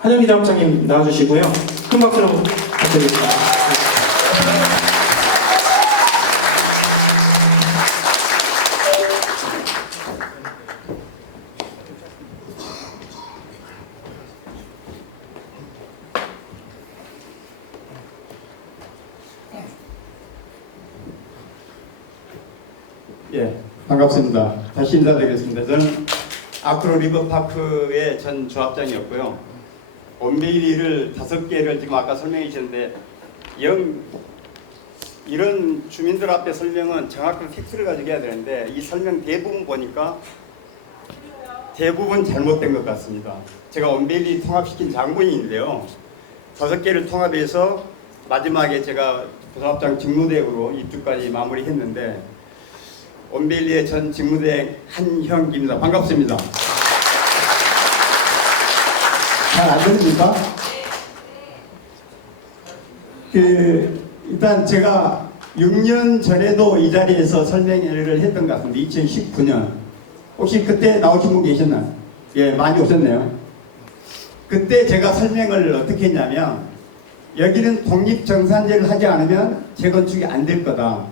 한영기 사업장님 나와주시고요. 큰 박수로 부탁드리겠습니다. 예, 반갑습니다. 다시 인사드리겠습니다. 저는 아크로 리버파크의 전 조합장이었고요. 원베일리를 5개를 지금 아까 설명해 주셨는데 이런 주민들 앞에 설명은 정확한 팩트를 가지고 해야 되는데 이 설명 대부분 보니까 대부분 잘못된 것 같습니다. 제가 원베일리 통합시킨 장본인인데요. 5개를 통합해서 마지막에 제가 조합장 직무대행으로 입주까지 마무리했는데 원베일리의 전 직무대행 한형기입니다. 반갑습니다. 잘 안 들립니까? 일단 제가 6년 전에도 이 자리에서 설명회를 했던 것 같은데 2019년 혹시 그때 나오신 분 계셨나요? 예, 많이 오셨네요. 그때 제가 설명을 어떻게 했냐면 여기는 독립정산제를 하지 않으면 재건축이 안 될 거다.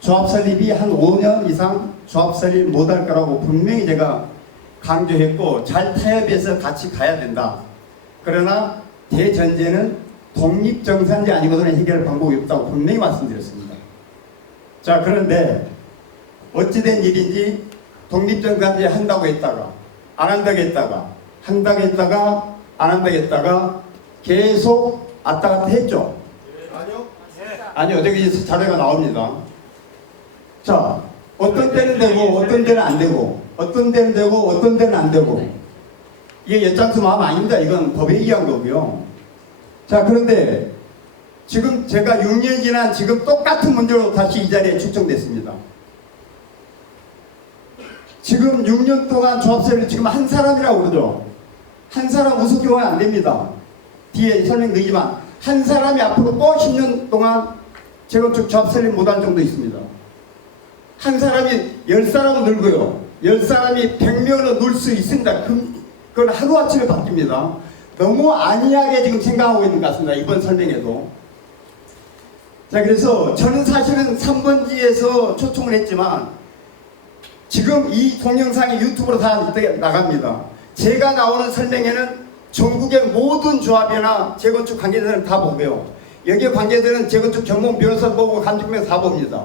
조합 설립이 한 5년 이상 조합 설립 못할 거라고 분명히 제가 강조했고 잘 타협해서 같이 가야 된다. 그러나 대전제는 독립정산제 아니고서는 해결 방법이 없다고 분명히 말씀드렸습니다. 자, 그런데 어찌된 일인지 독립정산제 한다고 했다가 안 한다고 했다가 한다고 했다가 안 한다고 했다가 계속 왔다 갔다 했죠? 아니요. 여기 자료가 나옵니다. 자, 어떤 때는 되고 어떤 때는 안 되고 어떤 때는 되고 어떤 때는 안 되고 이게 연장수 마음 아닙니다. 이건 법에 의한 거고요. 자, 그런데 지금 제가 6년 지난 지금 똑같은 문제로 다시 이 자리에 출정됐습니다. 지금 6년 동안 조합세를 지금 한 사람이라고 그러죠. 한 사람 우습게 보면 안 됩니다. 뒤에 설명드리지만 한 사람이 앞으로 또 10년 동안 재건축 조합세를 못할 정도 있습니다. 한 사람이 10사람은 늘고요. 10사람이 100명은 늘 수 있습니다. 그건 하루아침에 바뀝니다. 너무 안이하게 지금 생각하고 있는 것 같습니다. 이번 설명에도. 자, 그래서 저는 사실은 3번지에서 초청을 했지만 지금 이 동영상이 유튜브로 다 나갑니다. 제가 나오는 설명에는 전국의 모든 조합이나 재건축 관계자들은 다 보고요. 여기에 관계자들은 재건축 전문 변호사 보고 감독명 다 봅니다.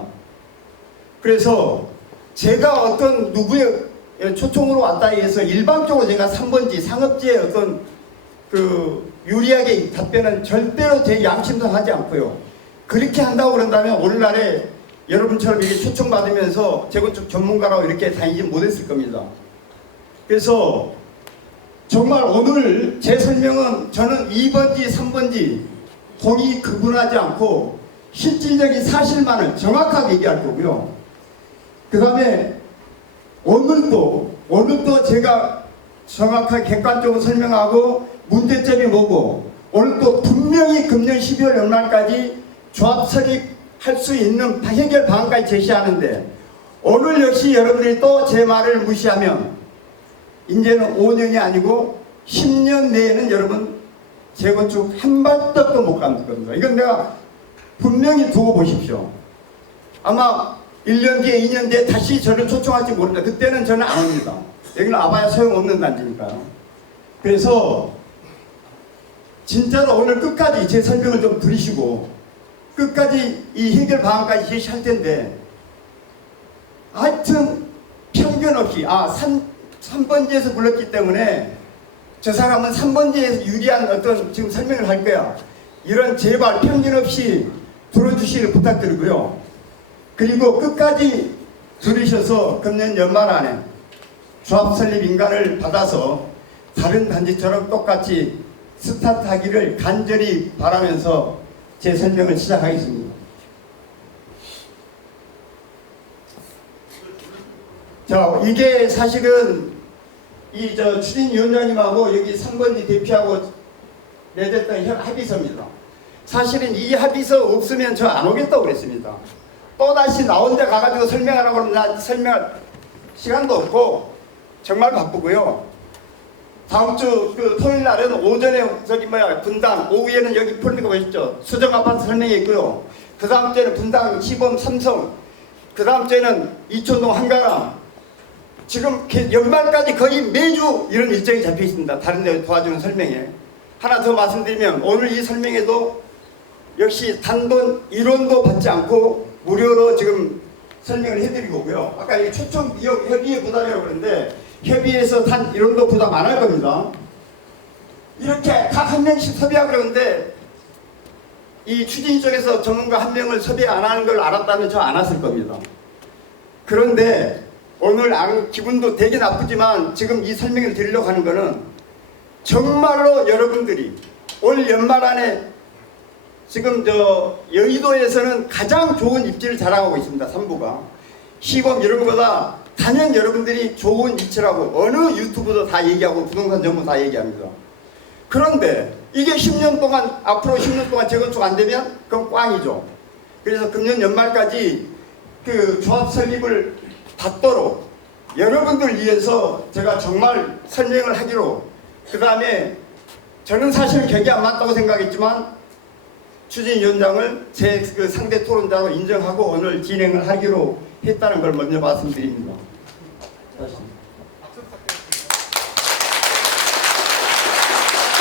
그래서 제가 어떤 누구의 초청으로 왔다 해서 일방적으로 제가 3번지 상업지의 어떤 유리하게 답변은 절대로 제 양심도 하지 않고요. 그렇게 한다고 그런다면 오늘날에 여러분처럼 이렇게 초청받으면서 재건축 전문가라고 이렇게 다니지 못했을 겁니다. 그래서 정말 오늘 제 설명은 저는 2번지, 3번지 동의 구분하지 않고 실질적인 사실만을 정확하게 얘기할 거고요. 그 다음에 오늘도 제가 정확하게 객관적으로 설명하고 문제점이 뭐고 오늘도 분명히 금년 12월 연말까지 조합 설립할 수 있는 해결 방안까지 제시하는데 오늘 역시 여러분들이 또 제 말을 무시하면 이제는 5년이 아니고 10년 내에는 여러분 재건축 한 발짝도 못 가는 겁니다. 이건 내가 분명히 두고 보십시오. 아마 1년 뒤에 2년 뒤에 다시 저를 초청할지 모릅니다. 그때는 저는 안 옵니다. 여기는 와봐야 소용없는 단지니까요. 그래서 진짜로 오늘 끝까지 제 설명을 좀 들으시고 끝까지 이 해결 방안까지 제시할 텐데 하여튼 편견 없이 3번지에서 불렀기 때문에 저 사람은 3번지에서 유리한 어떤 지금 설명을 할 거야. 이런 제발 편견 없이 들어주시길 부탁드리고요. 그리고 끝까지 들으셔서 금년 연말 안에 조합 설립 인가를 받아서 다른 단지처럼 똑같이 스타트하기를 간절히 바라면서 제 설명을 시작하겠습니다. 자, 이게 사실은 추진위원장님하고 여기 3번지 대표하고 내줬던 합의서입니다. 사실은 이 합의서 없으면 저 안 오겠다고 그랬습니다. 또다시 나 혼자 가가지고 설명하라고 그러면 나 설명할 시간도 없고 정말 바쁘고요. 다음 주 그 토요일 날은 오전에 저기 뭐야 분당, 오후에는 여기 폴리가 보셨죠? 수정 아파트 설명이 있고요. 그 다음 주에는 분당 시범 삼성, 그 다음 주에는 이촌동 한가람. 지금 연말까지 거의 매주 이런 일정이 잡혀 있습니다. 다른 데 도와주는 설명에. 하나 더 말씀드리면 오늘 이 설명에도 역시 단돈 1원도 받지 않고 무료로 지금 설명을 해드리고요. 아까 이 초청 비용 협의회 부담이라고 그러는데 협의회에서 단 1원도 부담 안 할 겁니다. 이렇게 각 한 명씩 섭외하고 그러는데 이 추진위 쪽에서 전문가 한 명을 섭외 안 하는 걸 알았다면 저 안 왔을 겁니다. 그런데 오늘 기분도 되게 나쁘지만 지금 이 설명을 드리려고 하는 거는 정말로 여러분들이 올 연말 안에 지금 여의도에서는 가장 좋은 입지를 자랑하고 있습니다. 3부가. 시범 이런 것보다 단연 여러분들이 좋은 위치라고 어느 유튜브도 다 얘기하고 부동산 전문 다 얘기합니다. 그런데 이게 10년 동안 앞으로 10년 동안 재건축 안 되면 그건 꽝이죠. 그래서 금년 연말까지 그 조합 설립을 받도록 여러분들 위해서 제가 정말 설명을 하기로, 그 다음에 저는 사실 격이 안 맞다고 생각했지만 추진위원장을 제 그 상대 토론자로 인정하고 오늘 진행을 하기로 했다는 걸 먼저 말씀드립니다.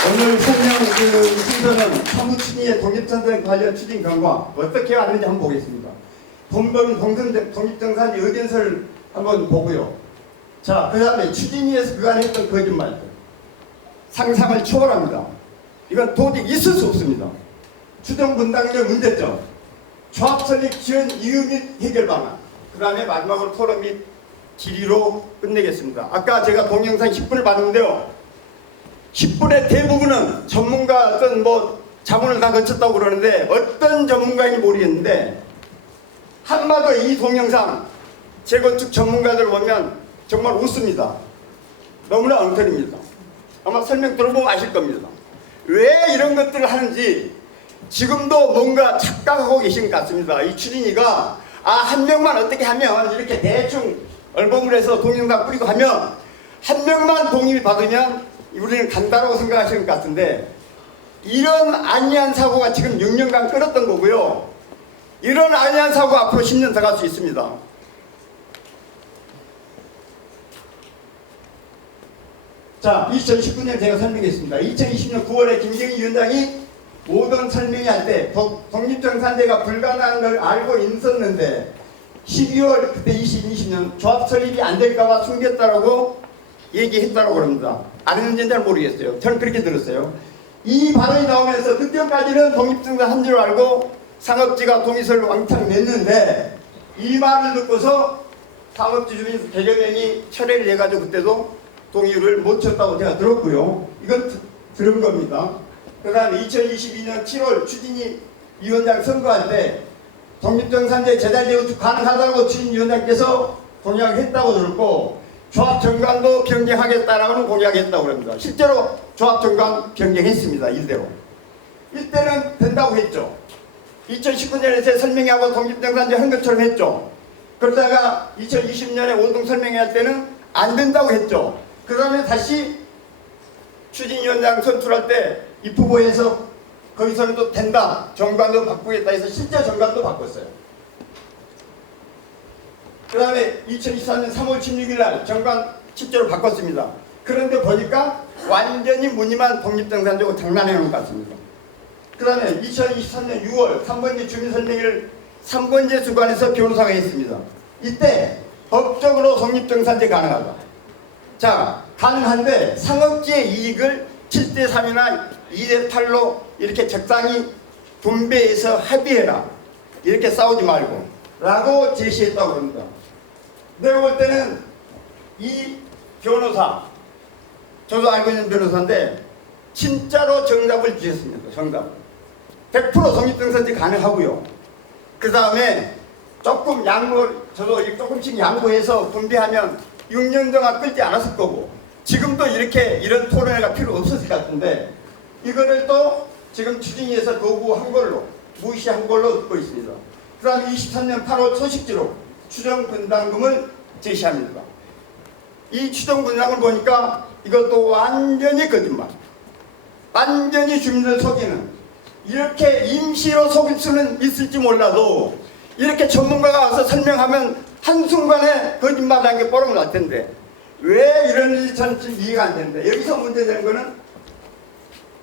오늘 설명 그 순서는 사무추진위의 독립전쟁 관련 추진 경과 어떻게 왔는지 한번 보겠습니다. 본범 독립정산 의견서를 한번 보고요. 자, 그 다음에 추진위에서 그간 했던 거짓말들 상상을 초월합니다. 이건 도저히 있을 수 없습니다. 추정 분당의 문제점, 조합 설립 지원 이유 및 해결 방안, 그 다음에 마지막으로 토론 및 질의로 끝내겠습니다. 아까 제가 동영상 10분을 봤는데요. 10분의 대부분은 전문가 어떤 자문을 다 거쳤다고 그러는데 어떤 전문가인지 모르겠는데 한마디 이 동영상 재건축 전문가들 보면 정말 웃습니다. 너무나 엉터리입니다. 아마 설명 들어보면 아실 겁니다. 왜 이런 것들을 하는지 지금도 뭔가 착각하고 계신 것 같습니다. 이 추진위가 한 명만 어떻게 하면 이렇게 대충 얼버무려 해서 동영상 뿌리고 하면 한 명만 동의를 받으면 우리는 간다라고 생각하시는 것 같은데 이런 안이한 사고가 지금 6년간 끌었던 거고요. 이런 안이한 사고 앞으로 10년 더 갈 수 있습니다. 자, 2019년 제가 설명했습니다. 2020년 9월에 김경희 위원장이 모든 설명이 할 때 독립정산제가 불가능한 걸 알고 있었는데 12월 그때 2020년 조합 설립이 안 될까봐 숨겼다라고 얘기했다고 그럽니다. 아는지는 잘 모르겠어요. 저는 그렇게 들었어요. 이 발언이 나오면서 그때까지는 독립정산 한 줄 알고 상업지가 동의서를 왕창 냈는데 이 말을 듣고서 상업지 주민 100여 명이 철회를 해가지고 그때도 동의를 못 쳤다고 제가 들었고요. 이건 들은 겁니다. 그 다음에 2022년 7월 추진위 위원장 선거할 때 독립정산제 재달재건축 가능하다고 추진위원장께서 공약했다고 들었고 조합 정관도 변경하겠다라고는 공약했다고 합니다. 실제로 조합 정관 변경했습니다. 이대로. 이때는 된다고 했죠. 2019년에 제 설명하고 독립정산제 한 것처럼 했죠. 그러다가 2020년에 5등 설명할 때는 안 된다고 했죠. 그 다음에 다시 추진위원장 선출할 때 입후보에서 거기서는 또 된다. 정관도 바꾸겠다 해서 실제 정관도 바꿨어요. 그 다음에 2024년 3월 16일 날 정관 실제로 바꿨습니다. 그런데 보니까 완전히 무늬만 독립정산적으로 장난해 놓은 것 같습니다. 그 다음에 2023년 6월 3번째 주민설명회를 3번째 주관에서 변호사가 했습니다. 이때 법적으로 독립정산제 가능하다. 자, 가능한데 상업지의 이익을 7대3이나 2대8로 이렇게 적당히 분배해서 합의해라. 이렇게 싸우지 말고 라고 제시했다고 합니다. 내가 볼 때는 이 변호사, 저도 알고 있는 변호사인데 진짜로 정답을 주셨습니다. 정답. 100% 독립정산제 가능하고요. 그 다음에 조금 저도 조금씩 양보해서 분배하면 6년 동안 끌지 않았을 거고 지금도 이런 토론회가 필요 없었을 것 같은데 이거를 또 지금 추진위에서 거부한 걸로 무시한 걸로 듣고 있습니다. 그 다음에 23년 8월 소식지로 추정 분담금을 제시합니다. 이 추정 분량을 보니까 이것도 완전히 거짓말. 완전히 주민들 속이는. 이렇게 임시로 속일 수는 있을지 몰라도 이렇게 전문가가 와서 설명하면 한순간에 거짓말한 게 뽀록 날 텐데 왜 이런 일이 저는 좀 이해가 안 되는데 여기서 문제되는 거는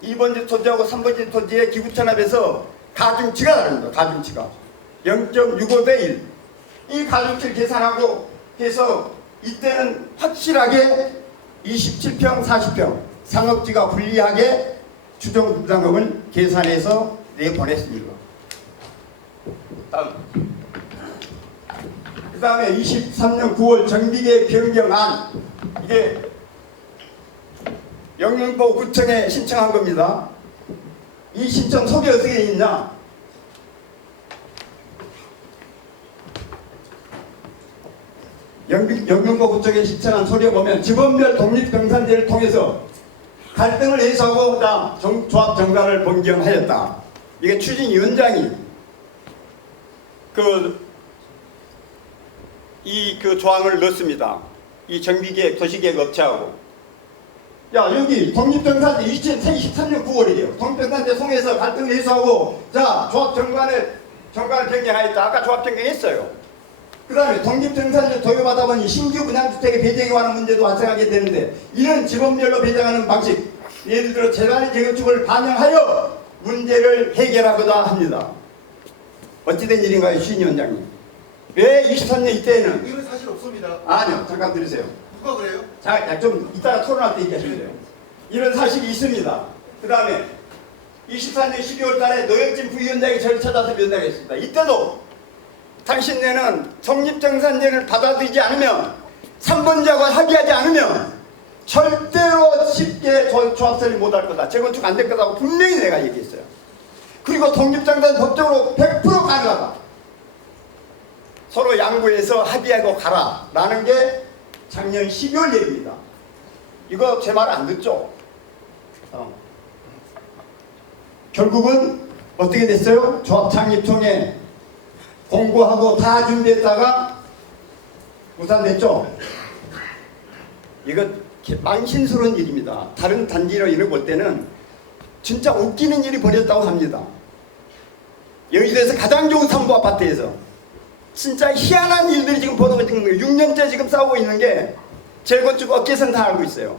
2번지 토지하고 3번지 토지의 기구천합에서 가중치가 다릅니다. 가중치가 0.65대 1. 이 가중치를 계산하고 해서 이때는 확실하게 27평 40평 상업지가 불리하게 추정분담금을 계산해서 내보냈습니다. 그 다음에 23년 9월 정비계 변경안 이게 영등포 구청에 신청한 겁니다. 이 신청 속에 어떻게 있냐? 영등포 구청에 신청한 소리에 보면 지번별 독립경산제를 통해서 갈등을 해소하고 그다음 조합 정당을 변경하였다. 이게 추진위원장이 그 조항을 넣습니다. 이 정비계획 도시계획 업체하고. 야 여기 독립정산제 2023년 9월이에요. 독립정산제 통해서 갈등을 해소하고 자 조합 정관을 변경하였다. 아까 조합 변경했어요. 그 다음에 독립정산제 도입하다 보니 신규 분양주택의 배정에 관한 문제도 발생하게 되는데 이런 지번별로 배정하는 방식 예를 들어 재단위 재건축을 반영하여 문제를 해결하고자 합니다. 어찌된 일인가요, 추진위원장님? 왜 23년 이때에는 이건 사실 없습니다. 아니요, 잠깐 들으세요. 누가 그래요? 자, 좀 이따가 토론할 때 얘기하시면 돼요. 이런 사실이 있습니다. 그 다음에 24년 12월 달에 노영진 부위원장이 저를 찾아서 면담했습니다. 이때도 당신네는 독립정산제를 받아들이지 않으면 3번지하고 합의하지 않으면 절대로 쉽게 조합 설립 못할 거다. 재건축 안 될 거다고 분명히 내가 얘기했어요. 그리고 독립정산 법적으로 100% 가능하다. 서로 양보해서 합의하고 가라 라는 게 작년 12월 얘기입니다. 이거 제 말 안 듣죠? 결국은 어떻게 됐어요? 조합 창립총회 공고하고 다 준비했다가 무산됐죠? 이거 망신스러운 일입니다. 다른 단지로 이를 볼 때는 진짜 웃기는 일이 벌어졌다고 합니다. 여의도에서 가장 좋은 삼부 아파트에서 진짜 희한한 일들이 지금 벌어지고 있는 거예요. 6년째 지금 싸우고 있는 게 재건축 업계에서는 다 알고 있어요.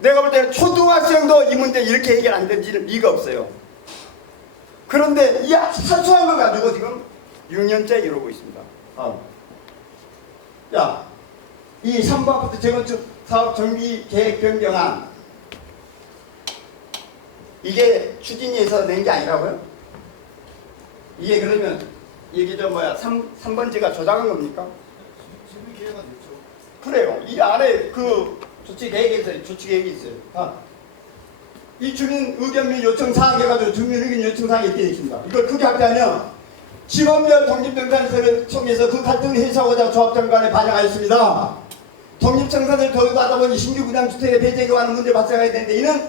내가 볼 때는 초등학생도 이 문제 이렇게 해결 안 되는 리가 없어요. 그런데 이 사소한 걸 가지고 지금 6년째 이러고 있습니다. 야, 이 3부 아파트 재건축 사업 정비 계획 변경안 이게 추진위에서 낸 게 아니라고요? 이게 그러면 이게 3번지가 조작한 겁니까? 지금 기회가 됐죠. 그래요. 이 안에 그 조치 계획이 있어요. 이 주민 의견 및 요청 사항 해가지고 주민 의견 요청 사항이 이렇게 있습니다. 이걸 크게 하자면 지번별 독립정산세를 통해서 그 갈등을 해소하고자 조합정관에 반영하였습니다. 독립정산을 도입하다 보니 신규 분양주택의 배정에 관한 문제 발생하게 되는데 이는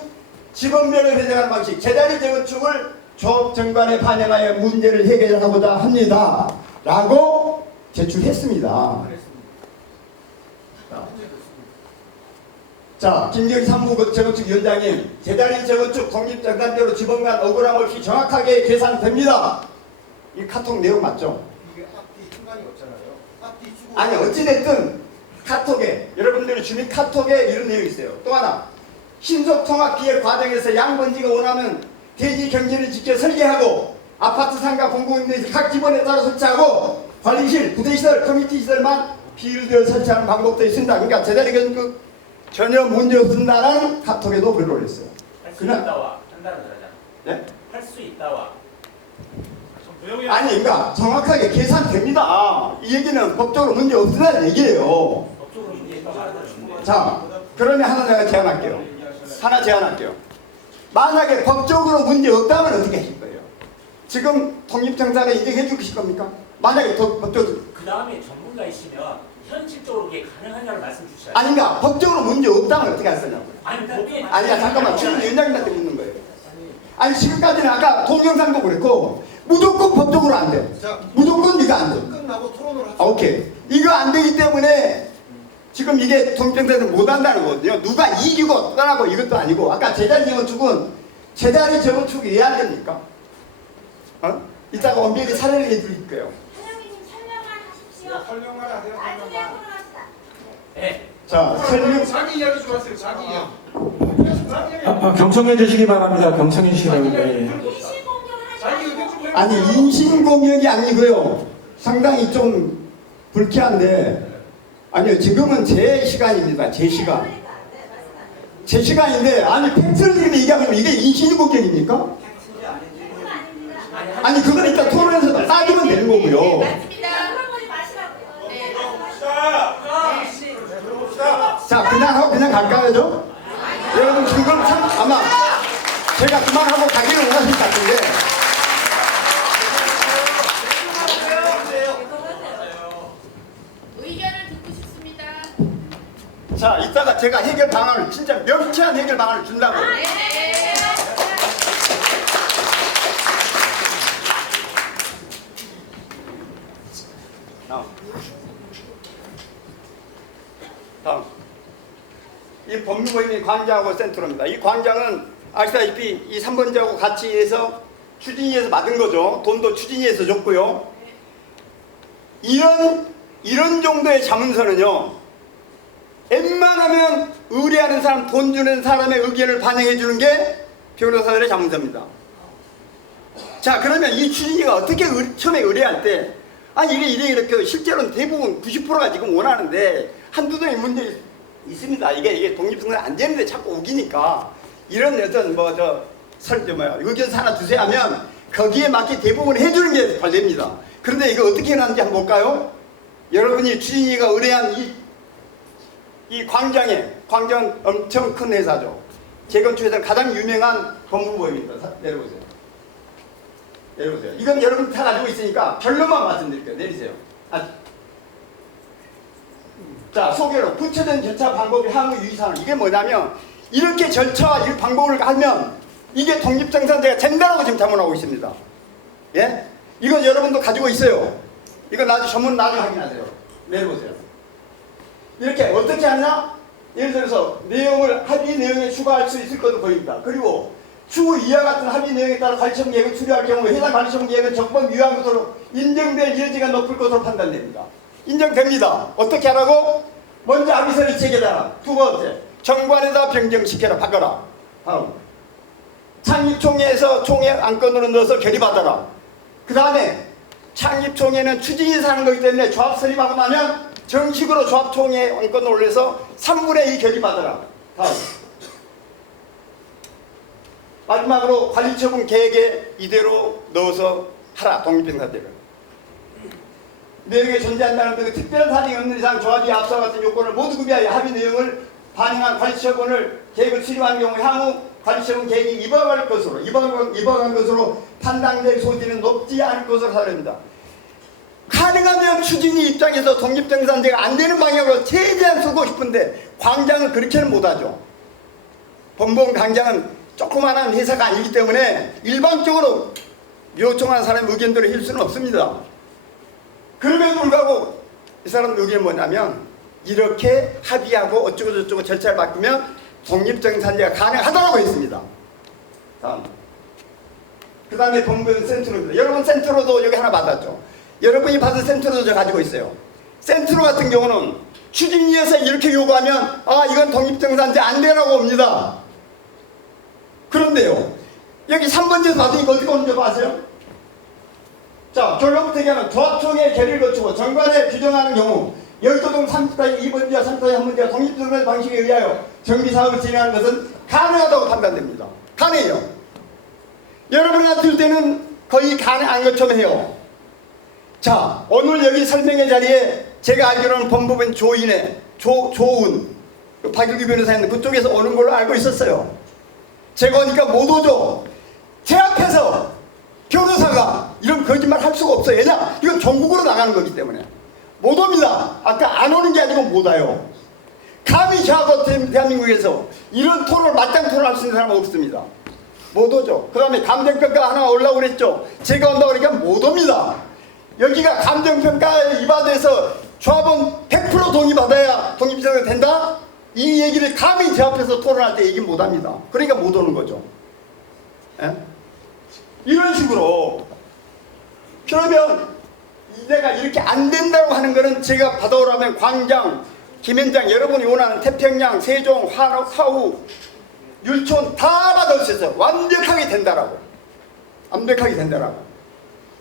지번별로 배정하는 방식 재단위 재건축을 조합정관에 반영하여 문제를 해결하고자 합니다. 라고 제출했습니다. 자, 김경희 사무국 재건축위원장님, 재단위 재건축 독립정산대로 지번간 억울함 없이 정확하게 계산됩니다. 이 카톡 내용 맞죠? 이게 앞뒤 상관이 없잖아요. 앞뒤 주고 아니 어찌됐든 카톡에 여러분들이 주민 카톡에 이런 내용이 있어요. 또 하나 신속통합기획 과정에서 양번지가 원하는 대지 경제를 지켜 설계하고 아파트 상가 공공임대에서 각 기본에 따라 설치하고 관리실, 부대시설, 커뮤니티시설만 비율되어 설치하는 방법도 있습니다. 그러니까 재단위 그 전혀 문제 없습니다라는 카톡에도 글을 올렸어요. 할 수 있다와 한다는 거잖아. 네? 할 수 있다와. 아니 그러니까 정확하게 계산됩니다. 이 얘기는 법적으로 문제 없다는 얘기예요. 법적으로 문제 있다고 하는데. 자, 그러면 하나 내가 제안할게요. 만약에 법적으로 문제 없다면 어떻게 하실 거예요? 지금 독립정산에 인정해 주실 겁니까? 만약에 법적으로 그 다음에 전문가 있으면 현실적으로 그게 가능하냐를 말씀 주셔야죠. 아닌가 법적으로 문제 없다면 어떻게 할 거냐고요? 아니 그게 아니야 잠깐만 추진위원장님한테 묻는 거예요. 아니 지금까지는 아까 동영상도 그랬고 무조건 법적으로 안 돼. 자, 무조건 이거 안 돼. 끝나고 토론을 하죠. 오케이. 이거 안 되기 때문에 지금 이게 통정대는 못 한다는 거거든요. 누가 이기고 떠나고 이것도 아니고 아까 제자리 재건축은 제자리 재건축이 왜 안 됩니까? 이따가 엄밀히 사례를 해드릴 거예요. 사장님 설명만 하십시오. 설명만 하세요. 나중에 설명만. 보러 갑시다. 네. 자, 설명. 자기 이야기 좀 하세요. 자기 이야기. 자기 이야기. 경청해 주시기 바랍니다. 경청해 주시기 바랍니다. 예. 인신 공격을 하지 자기 의견 마시고. 좀 해보세요. 아니 인신공격이 아니고요. 상당히 좀 불쾌한데 아니요 지금은 제 시간입니다. 제 시간. 네, 말씀하세요. 제 시간인데 아니 팩트를 얘기하면 이게 인신공격입니까? 그건 아닙니다. 아니 그건 일단 토론에서 따지면 되는 거고요. 맞습니다. 그런 거지 마시라고요. 네, 자 그냥 하고 그냥 갈까요 좀? 여러분 그건 참 아마 제가 그만하고 가기를 원하실 것 같은데 의견을 듣고 싶습니다. 자 이따가 제가 해결 방안을 진짜 명쾌한 해결 방안을 준다고 네. 다음 이 법무부의 광장하고 센트로입니다. 이 광장은 아시다시피 이 3번지하고 같이 해서 추진위에서 받은 거죠. 돈도 추진위에서 줬고요. 이런 정도의 자문서는요. 웬만하면 의뢰하는 사람, 돈 주는 사람의 의견을 반영해 주는 게 변호사들의 자문서입니다. 자 그러면 이 추진위가 어떻게 처음에 의뢰할 때 아니 이렇게 실제로는 대부분 90%가 지금 원하는데 한두 개의 문제 있습니다. 이게 독립성은 안 되는데 자꾸 우기니까 이런 어떤 의견 하나 주세요 하면 거기에 맞게 대부분 해주는 게 관례입니다. 그런데 이거 어떻게 해놨는지 한번 볼까요? 여러분이 추진위가 의뢰한 이 광장은 엄청 큰 회사죠. 재건축에서 가장 유명한 법무부입니다. 내려보세요. 이건 여러분 다 가지고 있으니까 결론만 말씀드릴게요. 내리세요. 자, 소개로 구체적인 절차 방법이 향후 유의사항. 이게 뭐냐면 이렇게 절차와 이 방법을 하면 이게 독립정산제가 된다고 지금 자문하고 있습니다. 예? 이건 여러분도 가지고 있어요. 이건 전문 나중에 확인하세요. 내려보세요. 이렇게 어떻게 하냐? 예를 들어서 합의 내용에 추가할 수 있을 것으로 보입니다. 그리고 추후 이와 같은 합의 내용에 따라 관리처분 계획을 수료할 경우 해당 관리처분 계획은 적법 유효한 것으로 인정될 여지가 높을 것으로 판단됩니다. 인정됩니다. 어떻게 하라고? 먼저 합의서를 체결하라. 두 번째, 정관에다 변경시켜라. 바꿔라. 다음, 창립총회에서 총회 안건으로 넣어서 결의받아라. 그 다음에 창립총회는 추진위에서 하는 거기 때문에 조합 설립하고 나면 정식으로 조합총회 안건을 올려서 3분의 2 결의받아라. 다음, 마지막으로 관리처분 계획에 이대로 넣어서 하라. 독립정산제를. 내용에 존재한다는 그 특별한 사정이 없는 이상 조합이 앞서 같은 요건을 모두 구비하여 합의 내용을 반영한 관리처분을 계획을 수립하는 경우 향후 관리처분 계획이 위반한 것으로 판단될 소지는 높지 않을 것으로 사례입니다. 가능하면 추진위 입장에서 독립정산제가 안 되는 방향으로 최대한 쓰고 싶은데 광장은 그렇게는 못하죠. 법무부 광장은 조그마한 회사가 아니기 때문에 일방적으로 요청하는 사람의 의견대로 할 수는 없습니다. 그럼에도 불구하고 이 사람 의견이 뭐냐면 이렇게 합의하고 어쩌고저쩌고 절차를 바꾸면 독립정산제가 가능하다고 했습니다. 다음. 그 다음에 법무부는 센트로입니다. 여러분 센트로도 여기 하나 받았죠. 여러분이 받은 센트로도 저 가지고 있어요. 센트로 같은 경우는 추진위에서 이렇게 요구하면 이건 독립정산제 안 되라고 옵니다. 그런데요. 여기 3번지에서 받으니까 어떻게 오는지 아세요? 자, 결론부터 얘기하면 조합총회 결의를 거치고 정관에 규정하는 경우 열도동 30타지 2번지와 3타지 1번지와 독립정산 방식에 의하여 정비사업을 진행하는 것은 가능하다고 판단됩니다. 가능해요. 여러분이 들 때는 거의 가능한 것처럼 해요. 자, 오늘 여기 설명회 자리에 제가 알기로는 법무부인 조은 박일규 변호사님 그쪽에서 오는 걸로 알고 있었어요. 제가 오니까 못 오죠. 제 앞에서 변호사가 이런 거짓말 할 수가 없어요. 왜냐? 이건 전국으로 나가는 거기 때문에 못 옵니다. 아까 안 오는 게 아니고 못 와요. 감히 저하고 대한민국에서 이런 토론을 맞짱 토론할 수 있는 사람은 없습니다. 못 오죠. 그 다음에 감정평가 하나 올라오고 그랬죠. 제가 온다고 그러니까 못 옵니다. 여기가 감정평가에 입안해서 조합은 100% 동의받아야 독립정당이 된다? 이 얘기를 감히 제 앞에서 토론할 때 얘기 못합니다. 그러니까 못 오는 거죠. 예? 이런 식으로. 그러면 내가 이렇게 안 된다고 하는 거는 제가 받아오라면 광장, 김현장, 여러분이 원하는 태평양, 세종, 화우, 율촌 다 받아올 수 있어요. 완벽하게 된다라고. 완벽하게 된다라고.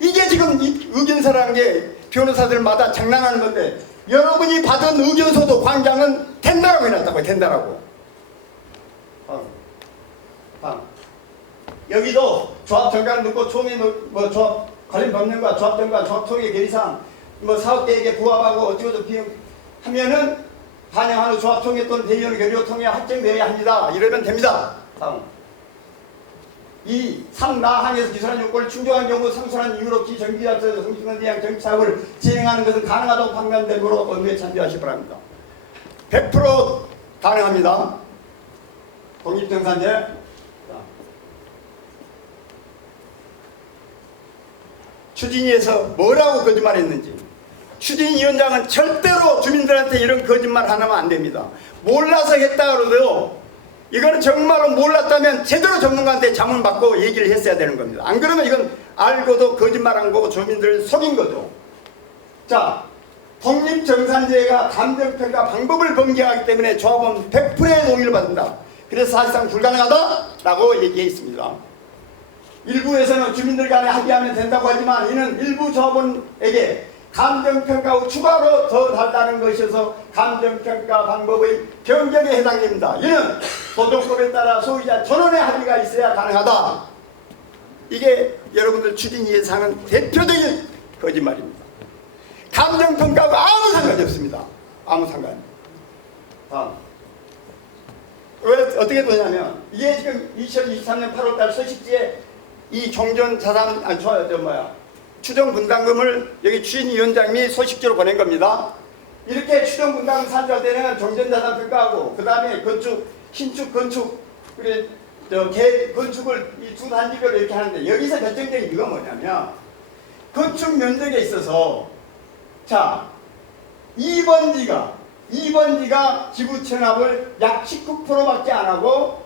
이게 지금 이 의견서라는 게 변호사들마다 장난하는 건데, 여러분이 받은 의견서도 광장은 된다라고 해놨다고요. 된다라고. 여기도 조합 정가를 넣고 총회 뭐 조합 관련 법령과 조합 정가, 조합 통해 결의사항, 뭐 사업 계획에 부합하고 어쩌고저쩌고 비용 하면은 반영하는 조합 통해 또는 대의원 결의 통해 확정되어야 합니다. 이러면 됩니다. 다음. 2. 상나항에서 기술한 요건을 충족한 경우 상수한 이유로 기정비합서에서 성취된 대항 정치사업을 진행하는 것은 가능하다고 판단되므로 언도에 참조하시 바랍니다. 100% 가능합니다. 독립정산제. 추진위에서 뭐라고 거짓말했는지. 추진위원장은 절대로 주민들한테 이런 거짓말 하면 안 됩니다. 몰라서 했다 그러도 이거는 정말로 몰랐다면 제대로 전문가한테 자문 받고 얘기를 했어야 되는 겁니다. 안 그러면 이건 알고도 거짓말한 거고 주민들을 속인 거죠. 자, 독립정산제가 감정평가 방법을 변경하기 때문에 조합은 100%의 동의를 받는다. 그래서 사실상 불가능하다라고 얘기했습니다. 일부에서는 주민들 간에 합의하면 된다고 하지만 이는 일부 조합원에게 감정평가 후 추가로 더 달라는 것이어서 감정평가 방법의 변경에 해당됩니다. 이는 도정법에 따라 소유자 전원의 합의가 있어야 가능하다. 이게 여러분들 추진 예상은 대표적인 거짓말입니다. 감정평가하고 아무 상관이 없습니다. 아무 상관. 다음. 왜 어떻게 되냐면 이게 지금 2023년 8월달 서식지에 이 종전자산 추정 분담금을 여기 추진위원장님이 소식지로 보낸 겁니다. 이렇게 추정 분담금 산출할 때는 종전자산 평가하고 그 다음에 건축, 신축, 건축, 그래 건축을 이 두 단지별로 이렇게 하는데 여기서 결정적인 이유가 뭐냐면 건축 면적에 있어서 자 2번지가 지구 체납을 약 19%밖에 안 하고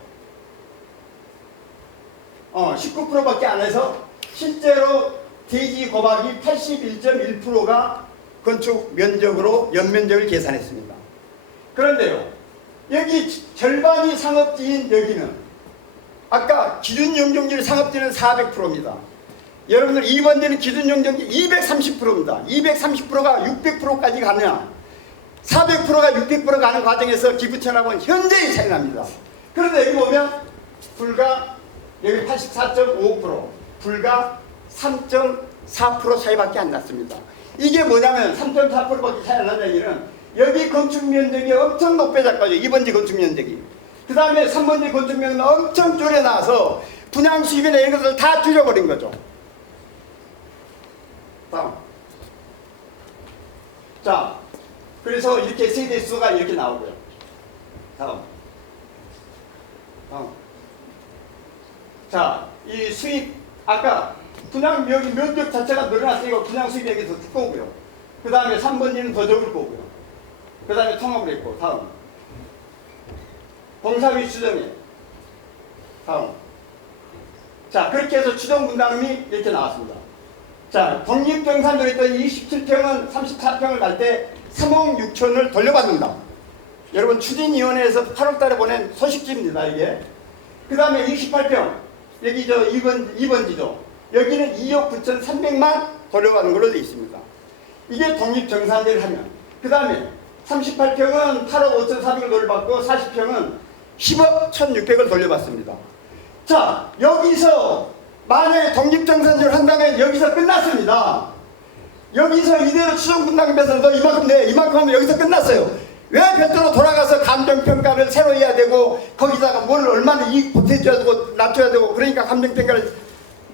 19%밖에 안 해서 실제로 대지 고박이 81.1%가 건축 면적으로 연면적을 계산했습니다. 그런데요, 여기 절반이 상업지인 여기는 아까 기준 용적률 상업지는 400%입니다. 여러분들 2번지는 기준 용적률 230%입니다. 230%가 600%까지 가느냐? 400%가 600% 가는 과정에서 기부 체납은 현저히 차이 납니다. 그런데 여기 보면 불과 여기 84.5%, 불과 3.4% 차이밖에 안 났습니다. 이게 뭐냐면 3.4%밖에 차이 안 난다는 얘기는 여기 건축 면적이 엄청 높게 작아져. 2번지 건축 면적이. 그 다음에 3번지 건축 면적은 엄청 줄여놔서 분양 수입이나 이런 것을 다 줄여버린 거죠. 다음. 자, 그래서 이렇게 세대 수가 이렇게 나오고요. 다음. 자, 이 수입, 아까 분양 여기 면적 자체가 늘어났으니까 분양 수입이 여기 더 두꺼우고요. 그 다음에 3번지는 더 적을 거고요. 그 다음에 통합을 했고, 다음. 봉사비 추정에, 다음. 자, 그렇게 해서 추정 분담금이 이렇게 나왔습니다. 자, 독립정산으로 했던 27평은 34평을 갈 때 3억 6천을 돌려받는다. 여러분 추진위원회에서 8월달에 보낸 소식지입니다. 이게. 그 다음에 28평. 여기 저 2번지죠. 여기는 2억 9,300만 돌려받는 걸로 되어 있습니다. 이게 독립정산제를 하면. 그 다음에 38평은 8억 5,400을 돌려받고 40평은 10억 1,600을 돌려받습니다. 자, 여기서 만약에 독립정산제를 한다면 여기서 끝났습니다. 여기서 이대로 추정분담금에서 너 이만큼 내, 이만큼 하면 여기서 끝났어요. 왜 별도로 돌아가서 감정평가를 새로 해야 되고 거기다가 뭘 얼마나 이익 보태줘야 되고 낮춰야 되고 그러니까 감정평가를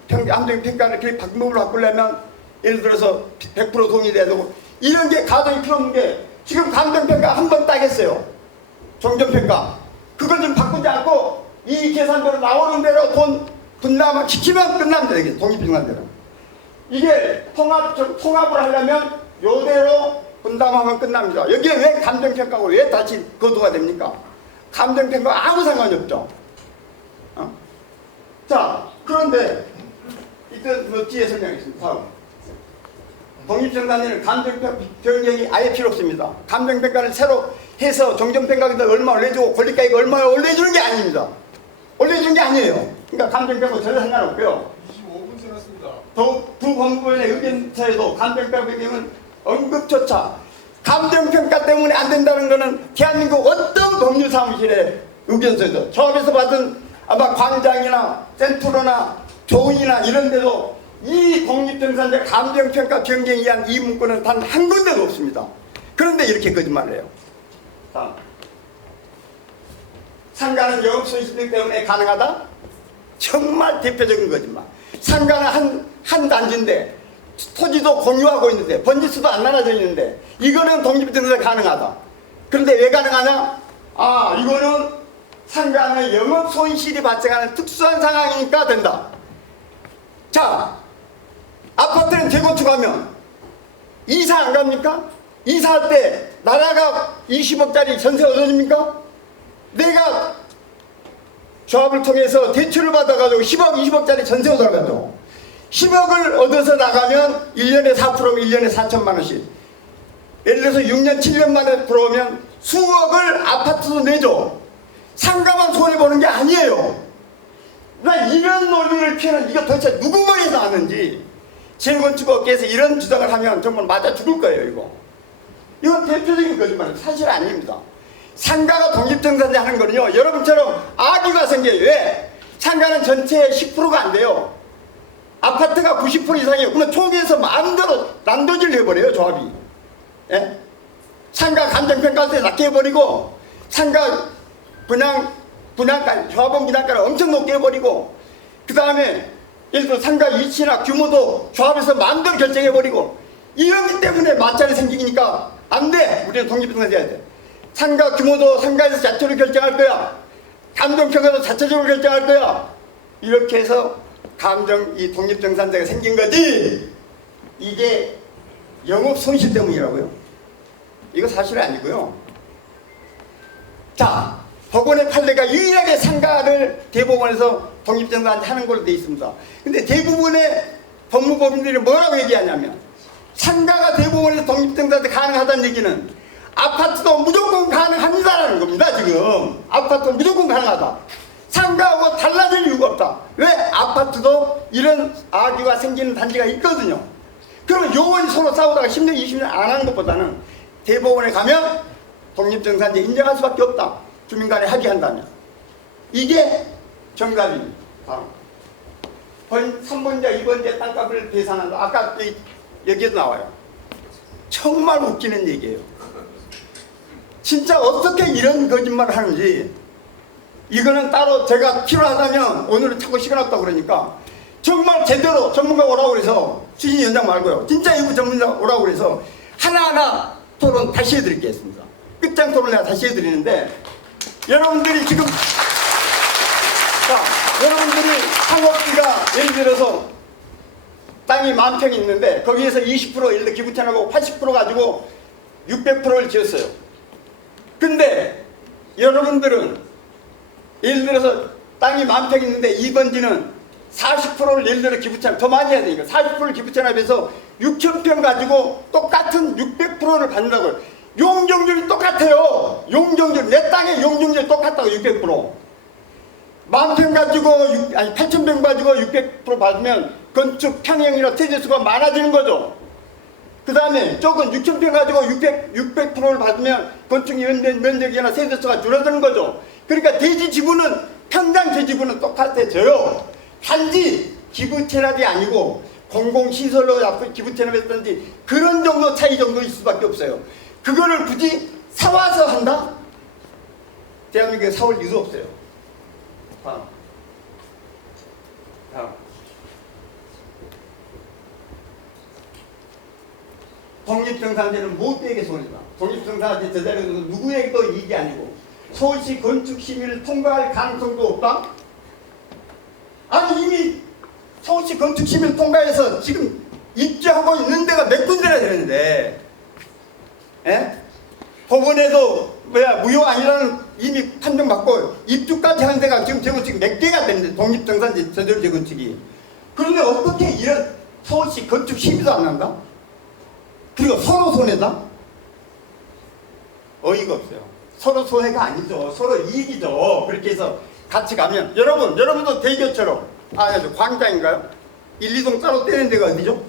그렇게 방법으로 바꾸려면 예를 들어서 100% 동의돼야 되고 이런 게 가동이 필요 없는 게 지금 감정평가 한 번 딱 했어요. 종전평가. 그걸 좀 바꾸지 않고 이 계산대로 나오는 대로 돈 분담을 지키면 끝나면 되겠죠. 독립정산대로. 이게 통합을 하려면 요대로 분담하면 끝납니다. 여기에 왜 감정평가가 왜 다시 거두가 됩니까? 감정평가가 아무 상관이 없죠. 자, 그런데 이때 뭐 뒤에 설명했습니다. 다음. 독립정당에는 감정평가이 아예 필요 없습니다. 감정평가를 새로 해서 정정평가에다 얼마 올려주고 권리가액 얼마 올려주는 게 아닙니다. 올려주는 게 아니에요. 그러니까 감정평가 전혀 상관없고요. 25분 지났습니다. 더욱 두 법무부의 의견서에도 감정평가 경우는 언급조차 감정평가 때문에 안 된다는 것은 대한민국 어떤 법률사무실의 의견서죠. 조합에서 받은 아마 광장이나 센트로나 조인이나 이런 데도 이 독립정산제 감정평가 변경에 의한 이 문구는 단 한 군데도 없습니다. 그런데 이렇게 거짓말을 해요. 다음. 상가는 영업손실 때문에 가능하다? 정말 대표적인 거짓말. 상가는 한 단지인데 토지도 공유하고 있는데 번지수도 안 나눠져 있는데 이거는 독립정산제 가능하다. 그런데 왜 가능하냐? 아, 이거는 상가는 영업손실이 발생하는 특수한 상황이니까 된다. 자, 아파트는 재건축하면 이사 안 갑니까? 이사할 때 나라가 20억짜리 전세 얻어줍니까? 내가 조합을 통해서 대출을 받아가지고 10억, 20억짜리 전세 얻어가죠. 10억을 얻어서 나가면 1년에 4%면 1년에 4천만 원씩. 예를 들어서 6년, 7년 만에 들어오면 수억을 아파트도 내죠. 상가만 손해보는 게 아니에요. 나 이런 논리를 피하는 이거 도대체 누구 머리에서 나왔는지 재건축 업계에서 이런 주장을 하면 정말 맞아 죽을 거예요. 이건 대표적인 거짓말이에요. 사실 아닙니다. 상가가 독립정산제 하는 거는요, 여러분처럼 악의가 생겨요. 왜? 상가는 전체의 10%가 안 돼요. 아파트가 90% 이상이에요. 그러면 총회에서 마음대로 난도질 해버려요, 조합이. 예? 상가 감정평가세 낮게 해버리고 상가 분양가, 조합원 분양가를 엄청 높게 해버리고, 그 다음에 예를 들어 상가 위치나 규모도 조합에서 마음대로 결정해버리고, 이러기 때문에 마찰이 생기니까 안 돼. 우리는 독립정산제 해야 돼. 상가 규모도 상가에서 자체로 결정할 거야. 감정평가도 자체적으로 결정할 거야. 이렇게 해서 이 독립정산제가 생긴 거지. 이게 영업 손실 때문이라고요. 이거 사실 아니고요. 자, 법원의 판례가 유일하게 상가를 대법원에서 독립정산제 하는 걸로 되어 있습니다. 근데 대부분의 법무법인들이 뭐라고 얘기하냐면 상가가 대법원에서 독립정산제 가능하다는 얘기는 아파트도 무조건 가능합니다라는 겁니다. 지금 아파트도 무조건 가능하다. 상가하고 달라질 이유가 없다. 왜? 아파트도 이런 악의가 생기는 단지가 있거든요. 그러면 요원이 서로 싸우다가 10년 20년 안 하는 것보다는 대법원에 가면 독립정산제 인정할 수밖에 없다. 주민 간에 합의한다면. 이게 정답입니다. 다음. 3번자 2번자 땅값을 계산한다. 아까 여기에도 나와요. 정말 웃기는 얘기예요. 진짜 어떻게 이런 거짓말을 하는지. 이거는 따로 제가 필요하다면 오늘은 자꾸 시간 없다고 그러니까 정말 제대로 전문가 오라고 그래서 추진위 원장 말고요. 진짜 일부 전문가 오라고 그래서 하나하나 토론 다시 해드리겠습니다. 끝장 토론을 내가 다시 해드리는데 여러분들이 지금 여러분들이 상업비가 예를 들어서 땅이 10,000평이 있는데 거기에서 20% 예를 들어 기부천하고 80% 가지고 600%를 지었어요. 근데 여러분들은 예를 들어서 땅이 10,000평 있는데 2번지는 40%를 예를 들어 기부천 더 많이 해야 되니까 40%를 기부천합해서 6,000평 가지고 똑같은 600%를 받는다고요. 용적률이 똑같아요. 용적률 내 땅의 용적률이 똑같다고 600%. 10,000평 가지고 8,000평 가지고 600% 받으면 건축 평형이나 세대수가 많아지는 거죠. 그 다음에 조금 6,000평 가지고 600%를 받으면 건축 면적이나 세대수가 줄어드는 거죠. 그러니까 대지 지분은 평당 대지분은 똑같아져요. 단지 기부 체납이 아니고 공공시설로 기부 체납했던지 그런 정도 차이 정도일 수밖에 없어요. 그거를 굳이 사와서 한다? 대한민국에 사올 이유도 없어요. 다음. 독립정산제는 무엇에게 손해다? 독립정산제 제자리에서는 누구에게도 이익이 아니고 서울시 건축심의를 통과할 가능성도 없다? 아니 이미 서울시 건축심의를 통과해서 지금 입주하고 있는 데가 몇 군데나 되는데 예? 법원에도 무효 아니라는 이미 판정받고 입주까지 한 데가 지금 재건축이 몇 개가 됐는데 독립정산지 제대로 재건축이. 그런데 어떻게 이런 서울시 건축 심의도 안 한다? 그리고 서로 손해다? 어이가 없어요. 서로 손해가 아니죠. 서로 이익이죠. 그렇게 해서 같이 가면 여러분도 대교처럼 광장인가요? 1, 2동 따로 떼는 데가 어디죠?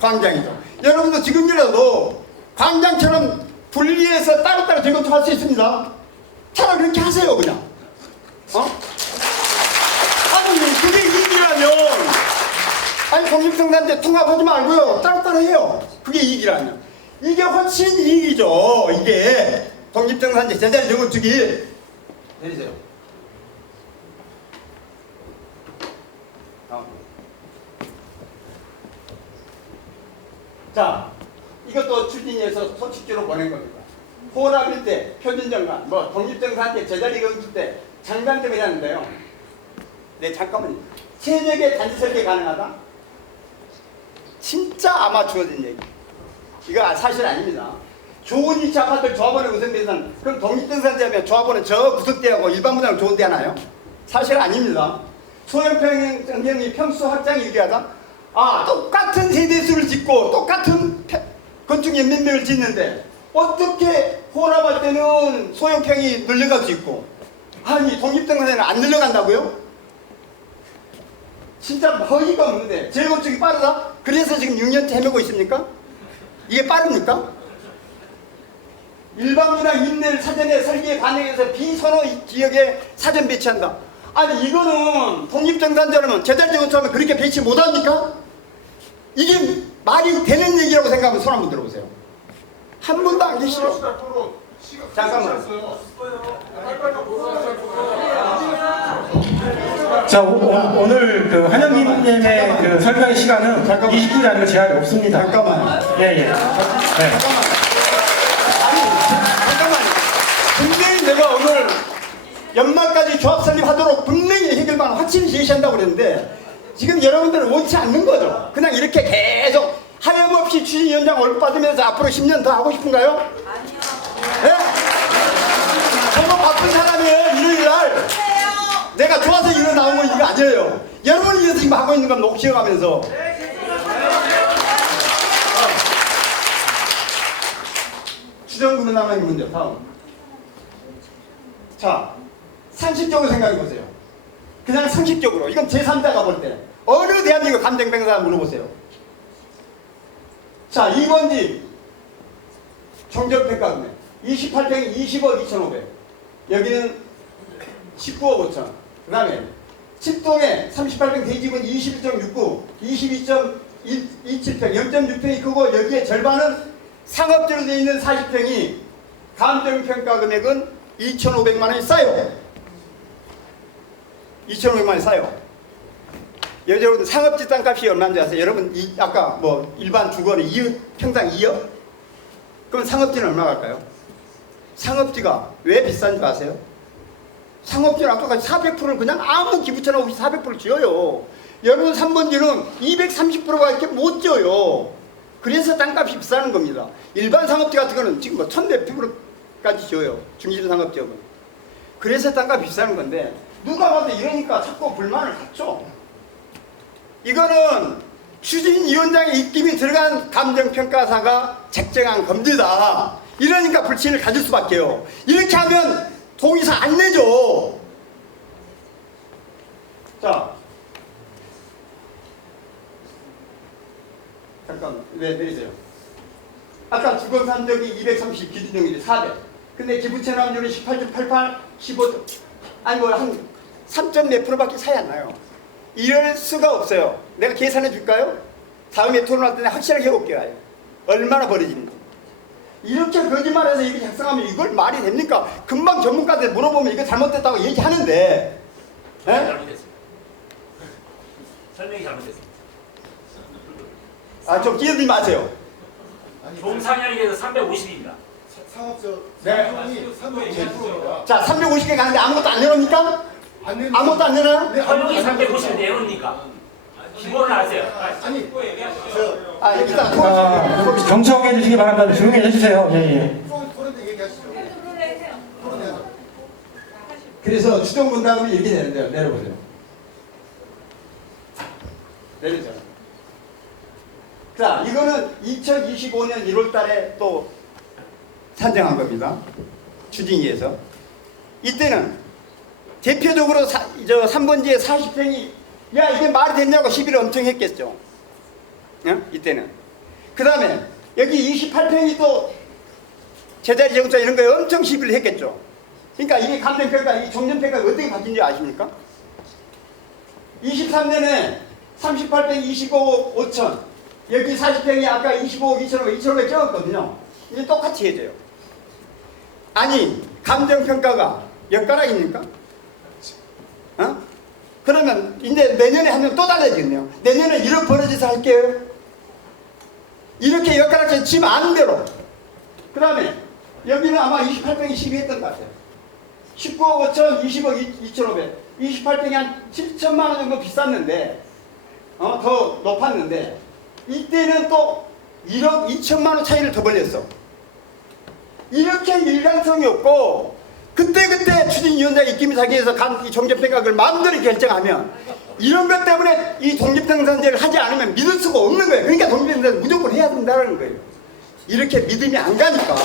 광장이죠. 여러분도 지금이라도 광장처럼 분리해서 따로따로 재건축할 수 있습니다. 차라리 그렇게 하세요 그냥. 아니 그게 이익이라면 독립정산제 통합하지 말고요 따로따로 해요. 그게 이익이라면 이게 훨씬 이익이죠. 이게 독립정산제 제자리 재건축이. 내리세요. 자, 이것도 추진해서 소식지로 보낸 겁니다. 호남일 때, 표준정관, 독립정산제 제자리 건축 때 장단점이 있는데요. 네, 잠깐만요. 세력의 단지 설계 가능하다? 진짜 아마추어진 얘기. 이거 사실 아닙니다. 좋은 위치 아파트 조합원의 우선배선 그럼 독립정산제하면 조합원은 저 구석대하고 일반 분양을 좋은 데 하나요? 사실 아닙니다. 소형평형이 평수 확장이 유리하다? 똑같은 세대수를 짓고 똑같은 건축 연면면을 짓는데 어떻게 호남할 때는 소형평이 늘려갈 수 있고 독립정산제는 안 늘려간다고요? 진짜 허위가 없는데 재건축이 빠르다? 그래서 지금 6년째 헤매고 있습니까? 이게 빠릅니까? 일반 분양 임대를 사전에 설계에 반영해서 비선호 지역에 사전 배치한다. 이거는 독립정산제라면 제자리 재건축하면 그렇게 배치 못합니까? 이게 말이 되는 얘기라고 생각하면 손 한번 들어보세요. 한 분도 안 계시죠? 잠깐만. 자, 오늘 그 한영님의 그 설명의 시간은 20분이 아니라 제한이 없습니다. 잠깐만. 예. 잠깐만. 분명히 내가 오늘 연말까지 조합 설립하도록 분명히 해결만 확실히 제시한다고 그랬는데 지금 여러분들은 원치 않는 거죠. 그냥 이렇게 계속 하염없이 추진위원장 월급 받으면서 앞으로 10년 더 하고 싶은가요? 아니요. 네? 정말 바쁜 사람이에요. 일요일날 내가 좋아서 일어 나온 건 이거 아니에요. 여러분이 위해서 지금 하고 있는 건 녹취해가면서. 추정금은 남아있는 문제. 다음. 자, 상식적으로 생각해보세요. 그냥 상식적으로. 이건 제3자가 볼 때. 어느 대한민국 감정평가 물어보세요. 자, 2번지 정적평가 금액 28평이 20억 2,500. 여기는 19억 5천. 그 다음에 10동에 38평 대지분 21.69, 22.27평, 0.6평이 크고 여기에 절반은 상업지로 되어 있는 40평이 감정평가 금액은 2,500만 원이 싸요. 2,500만 원이 싸요. 여러분 상업지 땅값이 얼마인지 아세요? 여러분 아까 일반 주거는 2억, 평당 2억? 그럼 상업지는 얼마 갈까요? 상업지가 왜 비싼지 아세요? 상업지는 아까까지 400%를 그냥 아무 기부처나 없이 400%를 지어요. 여러분 3번지는 230%가 이렇게 못 지어요. 그래서 땅값이 비싸는 겁니다. 일반 상업지 같은 거는 지금 1000몇 %까지 지어요. 중심 상업지역은. 그래서 땅값이 비싸는 건데 누가 봐도 이러니까 자꾸 불만을 갖죠. 이거는 추진위원장의 입김이 들어간 감정평가사가 책정한 겁니다. 이러니까 불신을 가질 수밖에요. 이렇게 하면 동의서 안 내죠. 자, 잠깐 내리세요. 아까 주거산적이 230, 기준용이지 400. 근데 기부채 남률이 18.88, 15. 한 3점 몇 %밖에 차이 안 나요. 이럴 수가 없어요. 내가 계산해 줄까요? 다음에 토론할 때 확실하게 해볼게요. 얼마나 벌어지는지. 이렇게 거짓말해서 이렇게 작성하면 이걸 말이 됩니까? 금방 전문가한테 물어보면 이거 잘못됐다고 얘기하는데. 잘못됐습니다. 설명이 잘못됐습니다. 좀 끼어들지 마세요. 종상향에 대해서 350입니다. 상업적 네. 350%입니다. 자, 350개 가는데 아무것도 안 내놓습니까? 아무것도 안 내놔요? 설명이 350을 내놓으니까 기본을 아세요. 아니, 저 일단 경청해 주시기 바랍니다. 조용히 해주세요. 예, 예. 토론대 얘기하시죠. 토론대에서. 그래서 추정 분담이 이렇게 되는데요. 내려보세요. 내리죠. 자, 이거는 2025년 1월 달에 또 산정한 겁니다. 추진위에서. 이때는 대표적으로 3번지에 40평이 야 이게 말이 됐냐고 시비를 엄청 했겠죠. 이때는. 그 다음에 여기 28평이 또 제자리 정자 이런 거에 엄청 시비를 했겠죠. 그러니까 이게 감정평가, 이 종전평가가 어떻게 바뀐지 아십니까? 23년에 38평 25억 5천, 여기 40평이 아까 25억 2천억, 2천억에 적었거든요. 이제 똑같이 해줘요. 아니, 감정평가가 엿가락입니까? 그러면 이제 내년에 하면 또 달라지겠네요. 내년에 1억 벌어져서 할게요. 이렇게 엿가락해서 지 마음대로. 그 다음에 여기는 아마 28평이 시비했던 것 같아요. 19억 5천, 20억 2,500, 28평이 한 7천만 원 정도 비쌌는데, 더 높았는데, 이때는 또 1억 2천만 원 차이를 더 벌렸어. 이렇게 일관성이 없고, 그때 추진위원장 입김이 자기에서 간 이 종전평가를 마음대로 결정하면, 이런 것 때문에 이 독립생산제를 하지 않으면 믿을 수가 없는 거예요. 그러니까 독립생산제 무조건 해야 된다는 거예요. 이렇게 믿음이 안 가니까.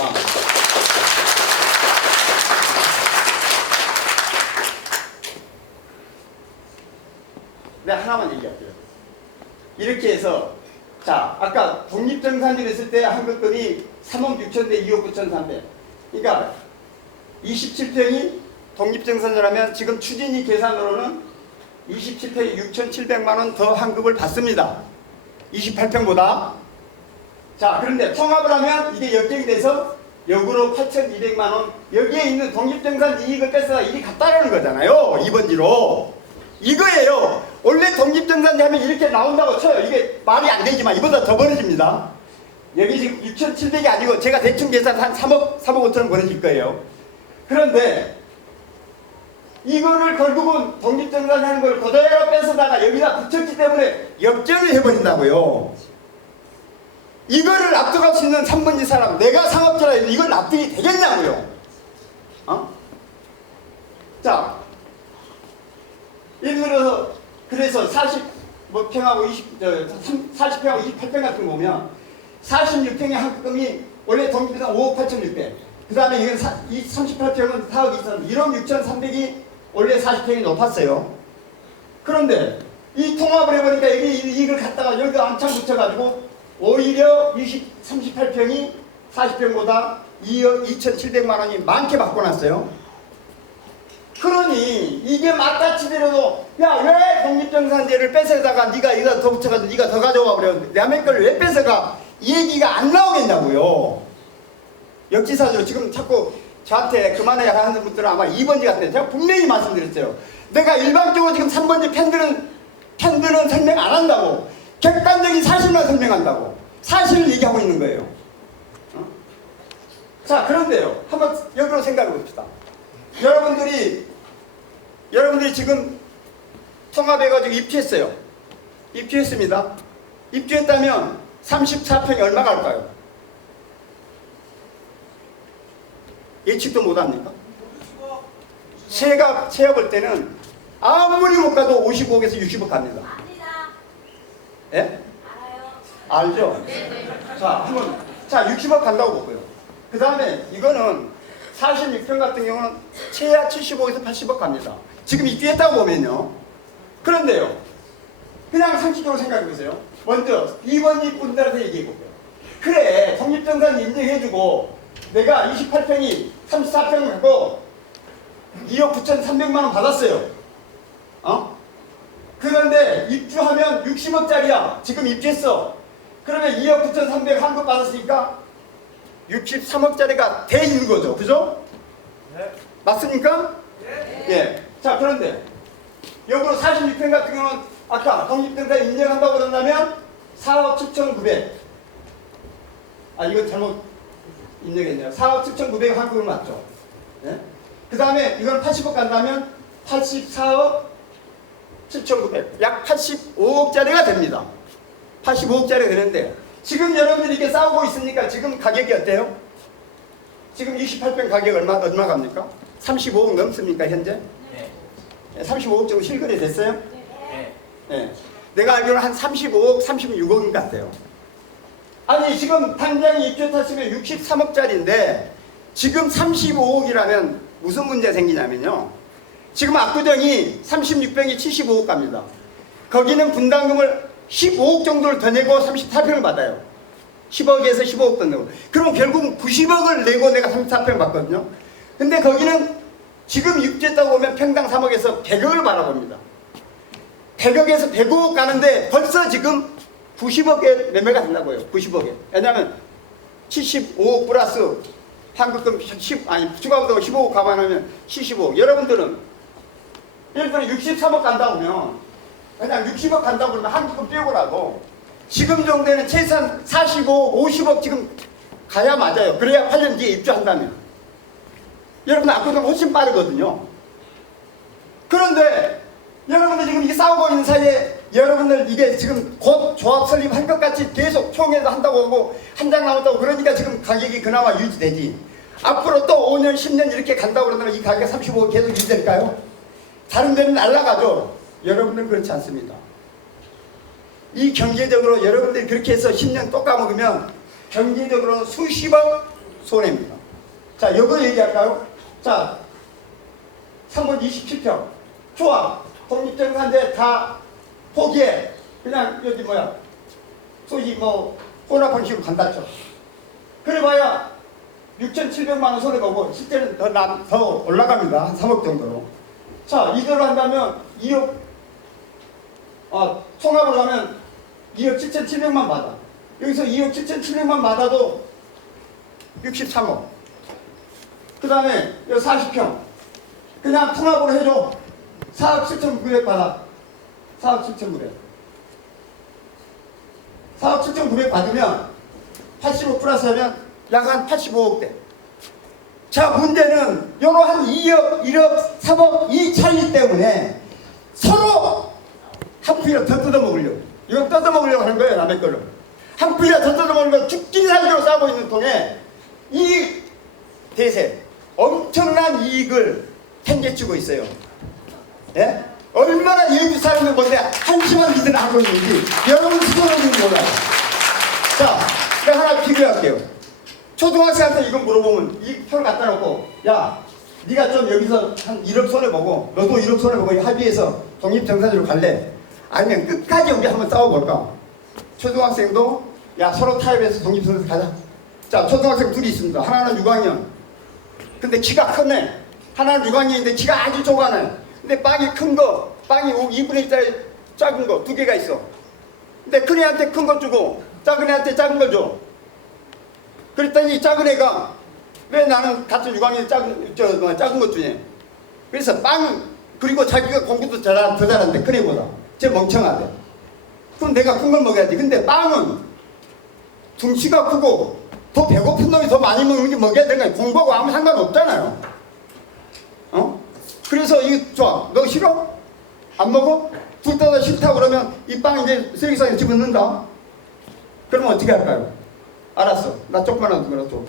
내가 하나만 얘기할게요. 이렇게 해서 자 아까 독립정산일 했을 때 한 것들이 3억 6천 대 2억 9천 3백. 그러니까 27평이 독립정산이라면 지금 추진위 계산으로는 27평에 6,700만 원 더 환급을 받습니다. 28평보다. 자 그런데 통합을 하면 이게 역경이 돼서 역으로 8,200만 원 여기에 있는 독립정산 이익을 뺏어다 이리 갔다라는 거잖아요. 2번지로. 이거예요. 원래 독립정산제 하면 이렇게 나온다고 쳐요. 이게 말이 안 되지만 이보다 더 벌어집니다. 여기 지금 6,700이 아니고 제가 대충 계산 한 3억 5천원 벌어질 거예요. 그런데 이거를 결국은 독립정산 하는 걸 그대로 뺏어다가 여기다 붙였기 때문에 역전을 해버린다고요. 이거를 납득할 수 있는 3번지 사람, 내가 상업자라 해도 이걸 납득이 되겠냐고요. 자, 예를 들어서 그래서 40평하고 40평하고 28평 같은 거 보면 46평의 한금이 원래 독립정산 5억 8,600. 그 다음에 이건 38평은 4억 2천, 1억 6,300이 원래 40평이 높았어요. 그런데 이 통합을 해보니까 이걸 갖다가 여기다 안창 붙여가지고 오히려 38평이 40평보다 2억 2,700만 원이 많게 바꿔놨어요. 그러니 이게 맞다치더라도 야 왜 독립정산제를 뺏어다가 네가 여기다 더 붙여가지고 네가 더 가져와 버려 남의 걸 왜 뺏어가 이 얘기가 안 나오겠냐고요. 역지사지로 지금 자꾸 저한테 그만해야 하는 분들은 아마 2번지 같은데 제가 분명히 말씀드렸어요. 내가 일방적으로 지금 3번지 팬들은 설명 안 한다고 객관적인 사실만 설명한다고 사실을 얘기하고 있는 거예요. 자 그런데요 한번 역으로 생각해 봅시다. 여러분들이 지금 통합해가지고 입주했어요. 입주했습니다. 입주했다면 34평이 얼마가 할까요? 예측도 못합니까? 제가 볼 때는 아무리 못 가도 55억에서 60억 갑니다. 압니다. 예? 알아요. 알죠? 네네. 자 60억 간다고 보고요. 그 다음에 이거는 46평 같은 경우는 최하 75에서 80억 갑니다. 지금 입주했다고 보면요. 그런데요. 그냥 상식적으로 생각해 보세요. 먼저 2번지 분들한테 얘기해 볼게요. 그래 독립정산 인정해주고 내가 28평이 34평 갖고 2억 9,300만 원 받았어요. 그런데 입주하면 60억짜리야. 지금 입주했어. 그러면 2억 9,300 환급 받았으니까 63억짜리가 돼 있는 거죠. 그죠? 네. 맞습니까? 네. 예. 자, 그런데 역으로 46평 같은 경우는 아까 독립정산 인정한다고 그런다면 4억 7,900. 이건 잘못 인정했네요. 4억 7,900 환급을 맞죠. 네? 그 다음에 이건 80억 간다면 84억 7,900. 약 85억짜리가 됩니다. 85억짜리가 되는데 지금 여러분들이 이렇게 싸우고 있으니까 지금 가격이 어때요? 지금 28평 가격 얼마 갑니까? 35억 넘습니까 현재? 네. 35억 정도 실거래 됐어요? 네. 네. 내가 알기로는 한 35억, 36억인 것 같아요. 아니 지금 당장 입주 탔으면 63억짜리인데 지금 35억이라면 무슨 문제 생기냐면요. 지금 압구정이 36평이 75억 갑니다. 거기는 분담금을 15억 정도를 더 내고 34평을 받아요. 10억에서 15억 더 내고. 그럼 결국은 90억을 내고 내가 34평 받거든요. 근데 거기는 지금 입주했다고 보면 평당 3억에서 100억을 바라봅니다. 100억에서 105억 가는데 벌써 지금 90억에 매매가 된다고요. 90억에. 왜냐하면 75억 플러스 한국금 추가부터 15억 감안하면 75억. 여러분들은 예를 들어 63억 간다고 하면 그냥 60억 간다고 그러면 한국금 빼고라도 지금 정도는 최소한 45, 50억 지금 가야 맞아요. 그래야 8년 뒤에 입주한다면. 여러분 압구정 훨씬 빠르거든요. 그런데 여러분들 지금 이게 싸우고 있는 사이에 여러분들 이게 지금 곧 조합 설립할 것 같이 계속 총회도 한다고 하고 한 장 나온다고 그러니까 지금 가격이 그나마 유지되지. 앞으로 또 5년, 10년 이렇게 간다고 그러면 이 가격 35억 계속 유지될까요? 다른 데는 날아가죠. 여러분들은 그렇지 않습니다. 이 경제적으로 여러분들이 그렇게 해서 10년 또 까먹으면 경제적으로 수십억 손해입니다. 자, 이거 얘기할까요? 자, 3번 27평. 좋아. 독립정산제 다 포기해. 그냥 여기 뭐야. 소위 뭐, 호나 방식으로 간다죠. 그래봐야 6,700만 원 손해보고 실제는 더 올라갑니다. 한 3억 정도로. 자, 이대로 한다면 2억, 총합을 하면 2억 7,700만 받아. 여기서 2억 7,700만 받아도 63억. 그 다음에 여기 40평. 그냥 통합으로 해줘. 4억 7,900 받아. 4억 7,900. 4억 7,900 받으면 85 플러스 하면 약 한 85억대. 자, 문제는 요로 한 2억, 1억, 3억 이 차이 때문에 서로 한 푼이라도 더 뜯어먹으려고. 이건 뜯어먹으려고 하는 거예요, 남의 거를. 한 푼이라도 더 뜯어먹으려고 죽긴 살기로 싸고 있는 통에 이 대세, 엄청난 이익을 챙겨주고 있어요. 예? 얼마나 여기 사람들 뭔데 한심한 짓을 하고 있는지 여러분 스스로는 몰라요. 자, 제가 하나 비교할게요. 초등학생한테 이거 물어보면 이 표를 갖다 놓고 야, 네가 좀 여기서 한 1억 손해보고 너도 1억 손해보고 합의해서 독립정산으로 갈래? 아니면 끝까지 우리 한번 싸워볼까? 초등학생도 야, 서로 타협해서 독립정산 가자. 자, 초등학생 둘이 있습니다. 하나는 6학년. 근데 키가 크네. 하나는 6학년인데 키가 아주 조그하네. 근데 빵이 큰 거, 빵이 2분의 1짜리 작은 거 두 개가 있어. 근데 큰 애한테 큰 거 주고 작은 애한테 작은 거 줘. 그랬더니 작은 애가 왜 나는 같은 6학년 작은 거 주냐. 그래서 그리고 자기가 공부도 더 잘하는데 큰 애보다 쟤 멍청하대. 그럼 내가 큰 걸 먹어야지. 근데 빵은 둥치가 크고 더 배고픈 놈이 더 많이 먹는 게 먹여야 되는 거야. 공부하고 아무 상관없잖아요. 그래서 이게 좋아. 너 싫어? 안 먹어? 둘 다 싫다 그러면 이 빵 이제 쓰레기통에 집어넣는다. 그러면 어떻게 할까요? 알았어. 나 조금만 거라 줘.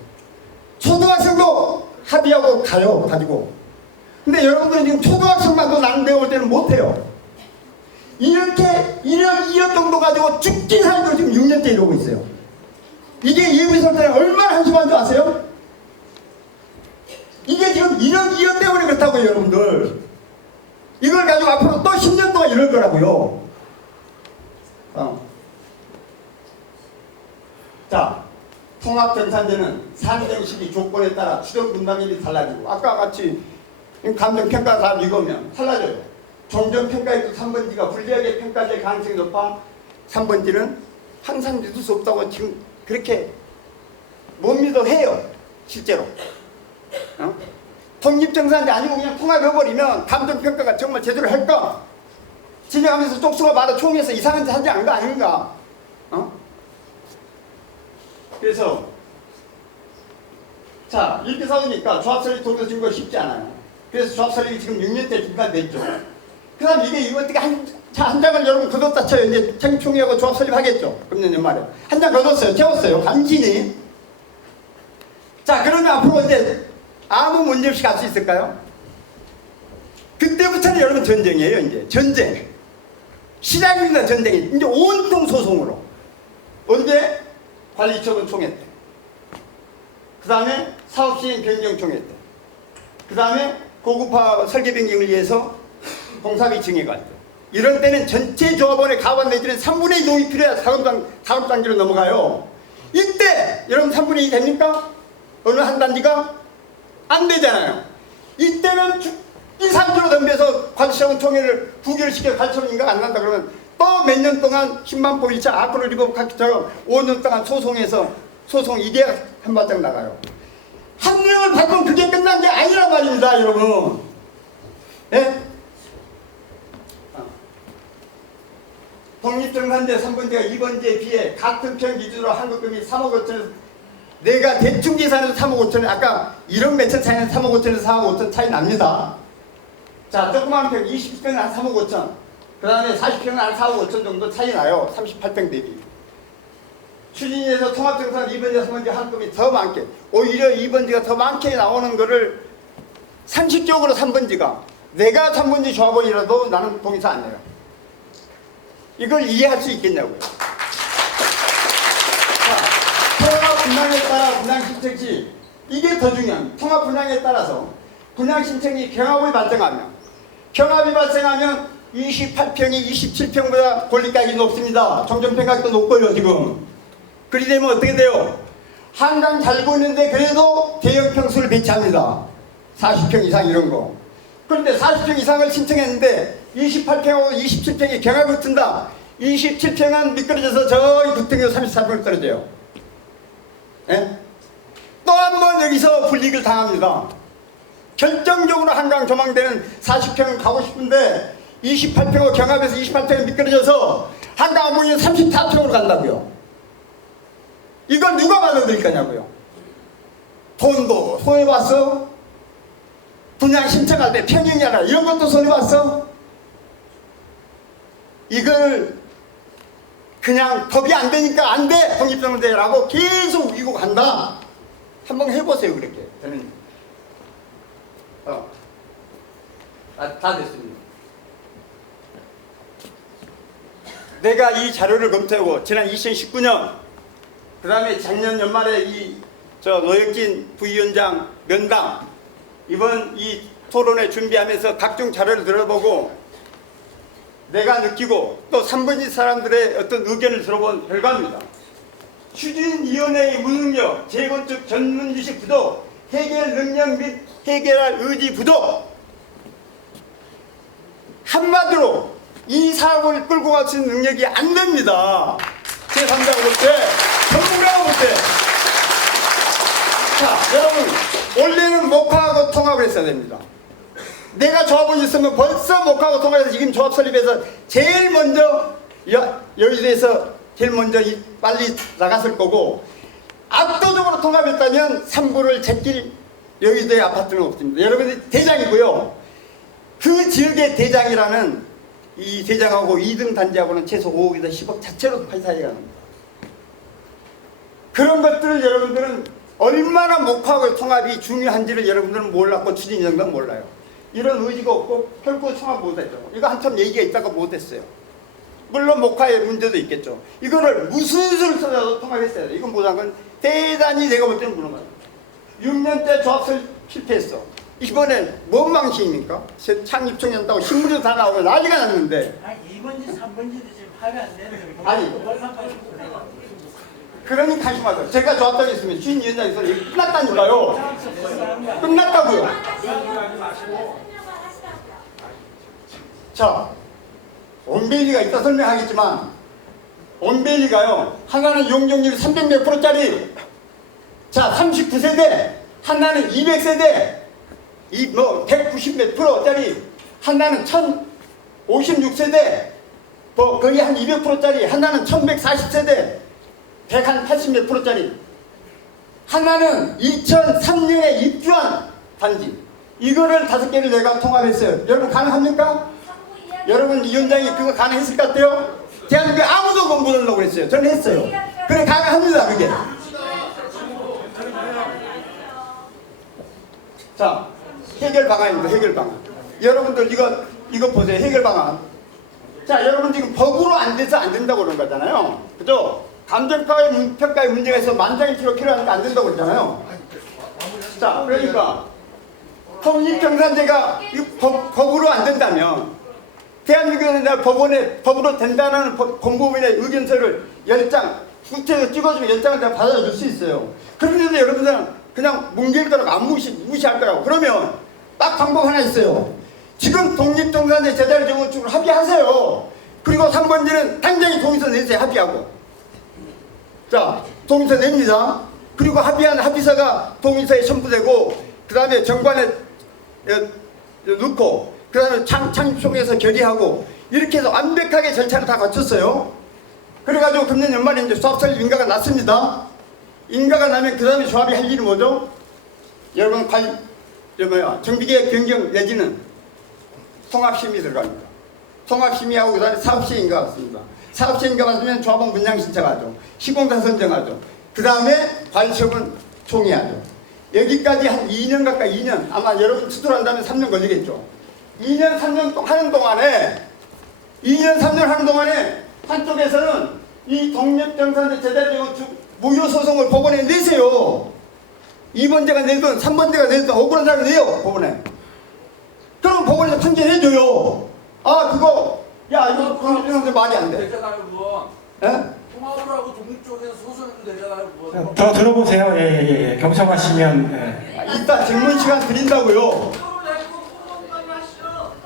초등학생도 합의하고 가요. 가지고. 근데 여러분들은 지금 초등학생만도 나는 배울 때는 못해요. 이렇게 1억, 2억 정도 가지고 죽긴 살도 지금 6년째 이러고 있어요. 이게 이해비 설정이 얼마나 한심한 줄 아세요? 이게 지금 1억, 2억 때문에 그렇다고요, 여러분들. 이걸 가지고 앞으로 또 10년 동안 이럴 거라고요. 자, 통합정산제는 산정식이 조건에 따라 추정 분담률이 달라지고 아까 같이 감정평가 다 읽으면 달라져요. 종전평가에도 3번지가 불리하게 평가될 가능성이 높아 3번지는 항상 믿을 수 없다고 지금 그렇게 못 믿어 해요. 실제로. 독립정산제 아니고 그냥 통합해버리면 감정평가가 정말 제대로 할까? 진행하면서 쪽수가 많아 총에서 이상한 짓 하지 않은 거 아닌가? 그래서 자, 이렇게 싸우니까 조합설립 도로 증거 쉽지 않아요. 그래서 조합설립이 지금 6년째 중단됐죠. 그 다음 이게 어떻게 자, 한 장을 여러분 거뒀다 쳐요. 이제 청총회하고 조합 설립하겠죠. 금년 연말에. 한 장 거뒀어요. 채웠어요. 간신히. 자, 그러면 앞으로 이제 아무 문제 없이 갈 수 있을까요? 그때부터는 여러분 전쟁이에요. 이제 전쟁. 시작입니다. 전쟁이. 이제 온통 소송으로. 언제? 관리처분 총회 때. 그 다음에 사업시행 변경 총회 때. 그 다음에 고급화 설계 변경을 위해서 공사비 증액 갈 때. 이런 때는 전체 조합원의 가반 내지는 3분의 2 동의 필요해야 다음 단계로 넘어가요. 이때 여러분 3분의 2 됩니까? 어느 한 단지가? 안 되잖아요. 이때는 2, 3주로 덤벼서 관리처분 총회를 부결시켜 관리처분인가 안 난다 그러면 또 몇 년 동안 10만 포 1차 아크로 리버 카키처럼 5년 동안 소송해서 소송 이게 한 발짝 나가요. 한 명을 바꾸면 그게 끝난 게 아니란 말입니다, 여러분. 예? 독립정산제 3번지가 2번지에 비해 같은 편 기준으로 한국금이 3억 5천에서 내가 대충 계산해서 3억 5천 아까 1억 몇천 차이는 3억 5천에서 4억 5천 차이 납니다. 자, 조그만 평 20평은 한 3억 5천 그 다음에 40평은 한 4억 5천 정도 차이 나요. 38평 대비. 추진위에서 통합정산 2번지 3번지 한금이 더 많게 오히려 2번지가 더 많게 나오는 거를 상식적으로 3번지가 내가 3번지 조합원이라도 나는 동의서 안 내요. 이걸 이해할 수 있겠냐고요. 자, 통합 분양에 따라 분양 신청 시 이게 더 중요합니다. 통합 분양에 따라서 분양 신청이 경합이 발생하면 28평이 27평보다 권리가액이 높습니다. 종전평가액도 높고요 지금. 그리 되면 어떻게 돼요? 한강 잘 보이는데 그래도 대형 평수를 배치합니다. 40평 이상 이런 거. 그런데 40평 이상을 신청했는데 28평하고 27평이 경합이 붙은다. 27평은 미끄러져서 저기 붙은 게 34평을 떨어져요. 예? 또 한 번 여기서 불이익을 당합니다. 결정적으로 한강 조망되는 40평은 가고 싶은데 28평하고 경합에서 28평이 미끄러져서 한강 안 보이는 34평으로 간다고요. 이걸 누가 받아들일 거냐고요. 돈도 손해봤어? 분양 신청할 때 평형이라 이런 것도 손해봤어? 이걸 그냥 법이 안 되니까 안 돼! 독립정산제라고 계속 우기고 간다. 한번 해보세요 그렇게. 저는 다 됐습니다. 내가 이 자료를 검토하고 지난 2019년 그 다음에 작년 연말에 노혁진 부위원장 면담 이번 이 토론회 준비하면서 각종 자료를 들어보고 내가 느끼고 또 3번지 사람들의 어떤 의견을 들어본 결과입니다. 추진위원회의 무능력, 재건축 전문지식 부족, 해결 능력 및 해결할 의지 부족. 한마디로 이 사업을 끌고 갈 수 있는 능력이 안 됩니다. 제3자가 볼 때, 전문가가 볼 때. 자, 여러분, 원래는 목화하고 통합을 했어야 됩니다. 내가 조합을 있으면 벌써 목화하고 통합해서 지금 조합 설립해서 제일 먼저 여의도에서 제일 먼저 빨리 나갔을 거고 압도적으로 통합했다면 3부를 제낄 여의도의 아파트는 없습니다. 여러분이 대장이고요. 그 지역의 대장이라는 이 대장하고 2등 단지하고는 최소 5억에서 10억 자체로 파이사이가 납니다. 그런 것들을 여러분들은 얼마나 목화하고 통합이 중요한지를 여러분들은 몰랐고 추진위원장도 몰라요. 이런 의지가 없고 결국 통합 못했죠. 이거 한참 얘기가 있다가 못했어요. 물론 목화의 문제도 있겠죠. 이거를 무슨 수를 써도 통합했어야 돼. 이건 못한 건 대단히 내가 볼 때는 무능하다. 6년째 조합설 실패했어. 이번에 뭔 망신입니까? 창립총회한다고 신문에도 다 나오고 난리가 났는데. 아니 2번지 3번지도 지금 하면 안 되는데. 아니. 그러니까 한심하죠. 제가 조합장이 있으면 추진위원장이 있으면 이게 끝났다니까요. 끝났다고요. 자, 온베일리가 이따 설명하겠지만 온베일리가요. 하나는 용적률 300몇 %짜리 자 39세대 하나는 200세대 190몇 %짜리 하나는 1056세대 뭐 거의 한 200%짜리 하나는 1140세대 180몇 %짜리 하나는 2003년에 입주한 단지 이거를 5개를 내가 통합했어요. 여러분 가능합니까? 정부 이야기 여러분 위원장이 그거 가능했을 것 같아요? 대한민국에 아무도 못 하려고 그랬어요. 저는 했어요. 그래 가능합니다 그게. 자, 해결 방안입니다. 해결 방안. 여러분들 이거 보세요. 해결 방안. 자, 여러분 지금 법으로 안 돼서 안 된다고 그런 거잖아요. 그죠? 감정평가의 문제가 있어 만장일치로 필요하니까 안 된다고 그랬잖아요. 자, 그러니까 통일경산제가 법으로 안 된다면 대한민국에는 내가 법으로 된다는 공무원의 의견서를 10장 국채에서 찍어주면 10장을 내가 받아줄 수 있어요. 그런데도 여러분들은 그냥 뭉갤 거라고 안 무시할 거라고. 그러면 딱 방법 하나 있어요. 지금 독립경산제 제자리 정원축을 합의하세요. 그리고 3번째는 당장에 동의서 내세요. 합의하고. 자, 동의서 냅니다. 그리고 합의한 합의서가 동의서에 첨부되고 그 다음에 정관에 넣고 그 다음에 창립총회에서 결의하고 이렇게 해서 완벽하게 절차를 다 거쳤어요. 그래가지고 금년 연말에 이제 수합설립 인가가 났습니다. 인가가 나면 그 다음에 조합이 할 일이 뭐죠? 여러분 정비계획 변경 내지는 통합심의 들어갑니다. 통합심의하고 그 다음에 사업시행 인가가 왔습니다. 사업시행 인가 받으면 조합원 분양 신청하죠. 시공사 선정하죠. 그 다음에 관리처분 총회하죠. 여기까지 한 2년 가까이 2년 아마 여러분 수술한다면 3년 걸리겠죠. 2년 3년 하는 동안에 2년 3년 하는 동안에 한쪽에서는 이 독립경산제 제자리 정원축 무효소송을 법원에 내세요. 2번제가 내든 3번제가 내든 억울한 사람이 내요 법원에. 그럼 법원에서 판결해줘요. 아 그거 야 이거 독립경산제 말이 안 돼. 되잖아요 그건. 예? 통합을 하고 독립 쪽에서 소송해도 되잖아요 그건. 더 들어보세요. 예. 경청하시면. 예. 일단 질문 시간 드린다고요.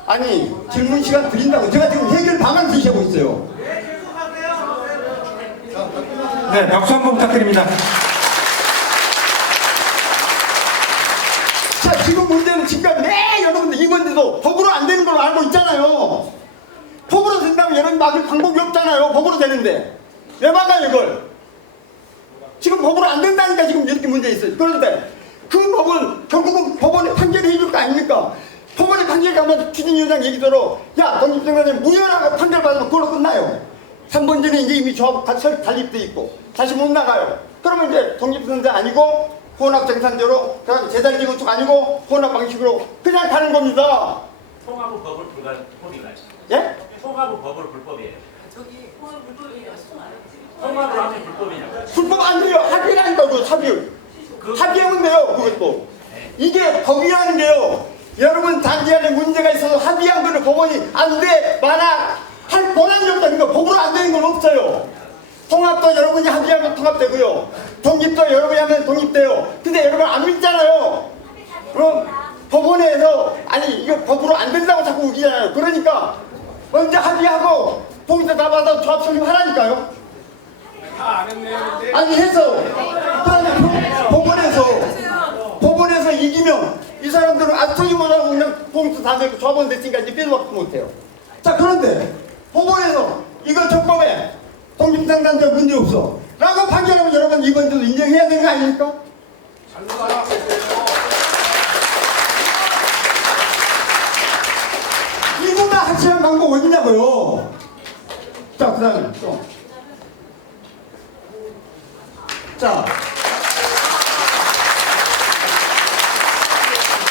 아니 질문 시간 드린다고. 제가 지금 해결 방안 제시하고 있어요. 네, 박수 한번 부탁드립니다. 자, 지금 문제는 지금까지 여러분들 이번에도 법으로 안 되는 걸로 알고 있잖아요. 법으로 된다면 여러분 막을 방법이 없잖아요. 법으로 되는데 왜 막아요 이걸? 지금 법으로 안 된다니까 지금 이렇게 문제 있어요. 그런데 그 법은 결국은 법원에 판결을 해줄 거 아닙니까? 법원에 판결 가면 추진위원장 얘기대로 야 독립경산제 무효라고 판결 받으면 그걸로 끝나요. 3번째는 이제 이미 조합 달립돼 있고 다시 못 나가요. 그러면 이제 독립경산제 아니고 혼합정산제로 그다음에 제자리 정원축 아니고 혼합 방식으로 그냥 가는 겁니다. 통합은 법을 불법인가요? 예? 통합은 법을 불법이에요. 통합을 하면 불법이냐고. 불법 안 돼요. 합의라니까 그 합의. 합의하면 돼요. 그것도. 이게 법이라는 게요. 여러분 단지 안에 문제가 있어서 합의한 거를 법원이 안 돼, 마나 할 권한이 없다는 거. 법으로 안 되는 건 없어요. 통합도 여러분이 합의하면 통합되고요. 독립도 여러분이 하면 독립돼요. 근데 여러분 안 믿잖아요. 그럼 법원에서 아니 이거 법으로 안 된다고 자꾸 우기잖아요. 그러니까 먼저 합의하고 동의서 다 받아서 조합 설립하라니까요. 아니 해서 그다음에 법원에서 이기면 이 사람들은 아토지 못하고 그냥 동의서 다 내고 조합원 됐으니까 이제 빼도 못해요. 자 그런데 법원에서 이거 적법에 독립경산제 문제 없어 라고 판결하면 여러분 이번 주도 인정해야 되는 거 아닙니까? 이거나 확실한 방법 어디냐고요. 자 그 다음에 또 자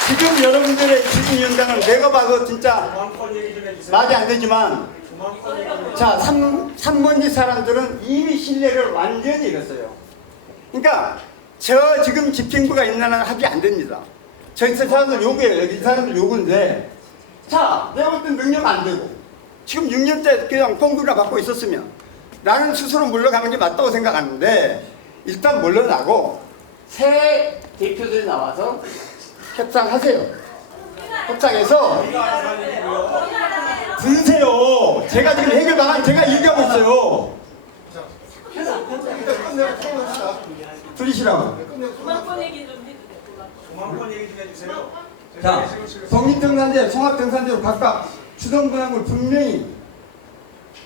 지금 여러분들의 추진위원장은 내가 봐도 진짜 말이 안 되지만 자 3번지 사람들은 이미 신뢰를 완전히 잃었어요. 그러니까 저 지금 집행부가 있는 한은 합의 안 됩니다. 저 사람들 요구예요. 이 사람들 요구인데 자 내가 볼 땐 능력 안 되고 지금 6년째 그냥 공부나 받고 있었으면 나는 스스로 물러가는 게 맞다고 생각하는데 일단 물러나고 새 대표들이 나와서 협상하세요. 협상해서 들으세요. 제가 지금 해결 방안 제가 얘기하고 있어요. 들으시라고. 중앙권 얘기 좀 해주세요. 중앙권 얘기 좀 해주세요. 자, 독립경산제, 통합경산제로 각각 추동분양을 분명히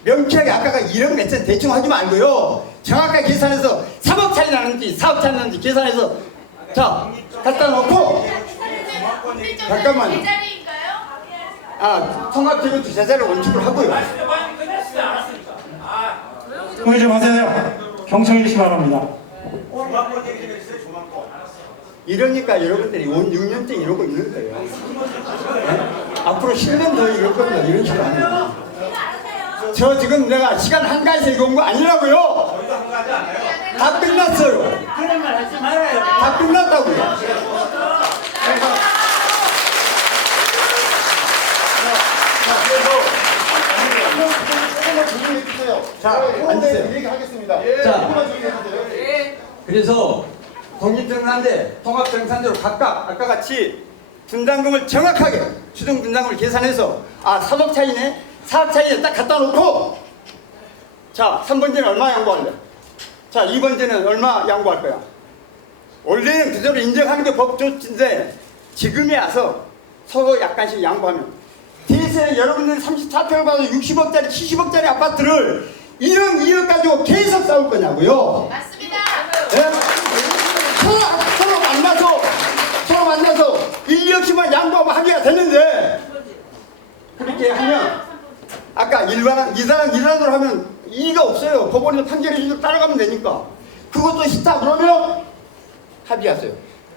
명쾌하게 아까가 1억 몇천 대충 하지 말고요. 정확하게 계산해서 3억 차이 나는지 4억 차이 나는지 계산해서 자 갖다 놓고 잠깐만요. 제자리인가요? 통합재건축 제자를 원칙으로 하고요. 말씀이 끝났지 않았습니까? 조용히 좀 하세요. 경청 일시 바랍니다. 조만권 얘기 좀 해주세요. 조만권. 이러니까 여러분들이 6년째 이러고 있는 거예요. 네? 앞으로 10년 더 이럴 겁니다. 이런 식으로 하면. 저 지금 내가 시간 한가해서 이거 온 거 아니라고요. 저희도 한가하지 않아요? 다 끝났어요. 그런 말 하지 말아요. 다 끝났다고요. 자, 앉으세요. 얘기하겠습니다. 자. 조금만 조용히 해주세요. 그래서 독립정산대, 통합정산대로 각각 아까 같이 분담금을 정확하게 추정 분담금을 계산해서 사업 차이네, 사업 차이에 딱 갖다 놓고 자 3번째는 얼마 양보할래? 자 2번째는 얼마 양보할 거야? 원래는 그대로 인정하는 게 법조치인데 지금에 와서 서로 약간씩 양보하면 대세에 여러분들이 34평을 받아서 60억짜리 70억짜리 아파트를 1억 2억 가지고 계속 싸울 거냐고요. 맞습니다. 예? 서로 만나서 1, 2억씩만 양보하면 합의가 되는데 그렇게 하면 아까 일반으로 하면 이의가 없어요. 법원에서 판결해 주는 대로 따라가면 되니까 그것도 싫다 그러면 합의하세요.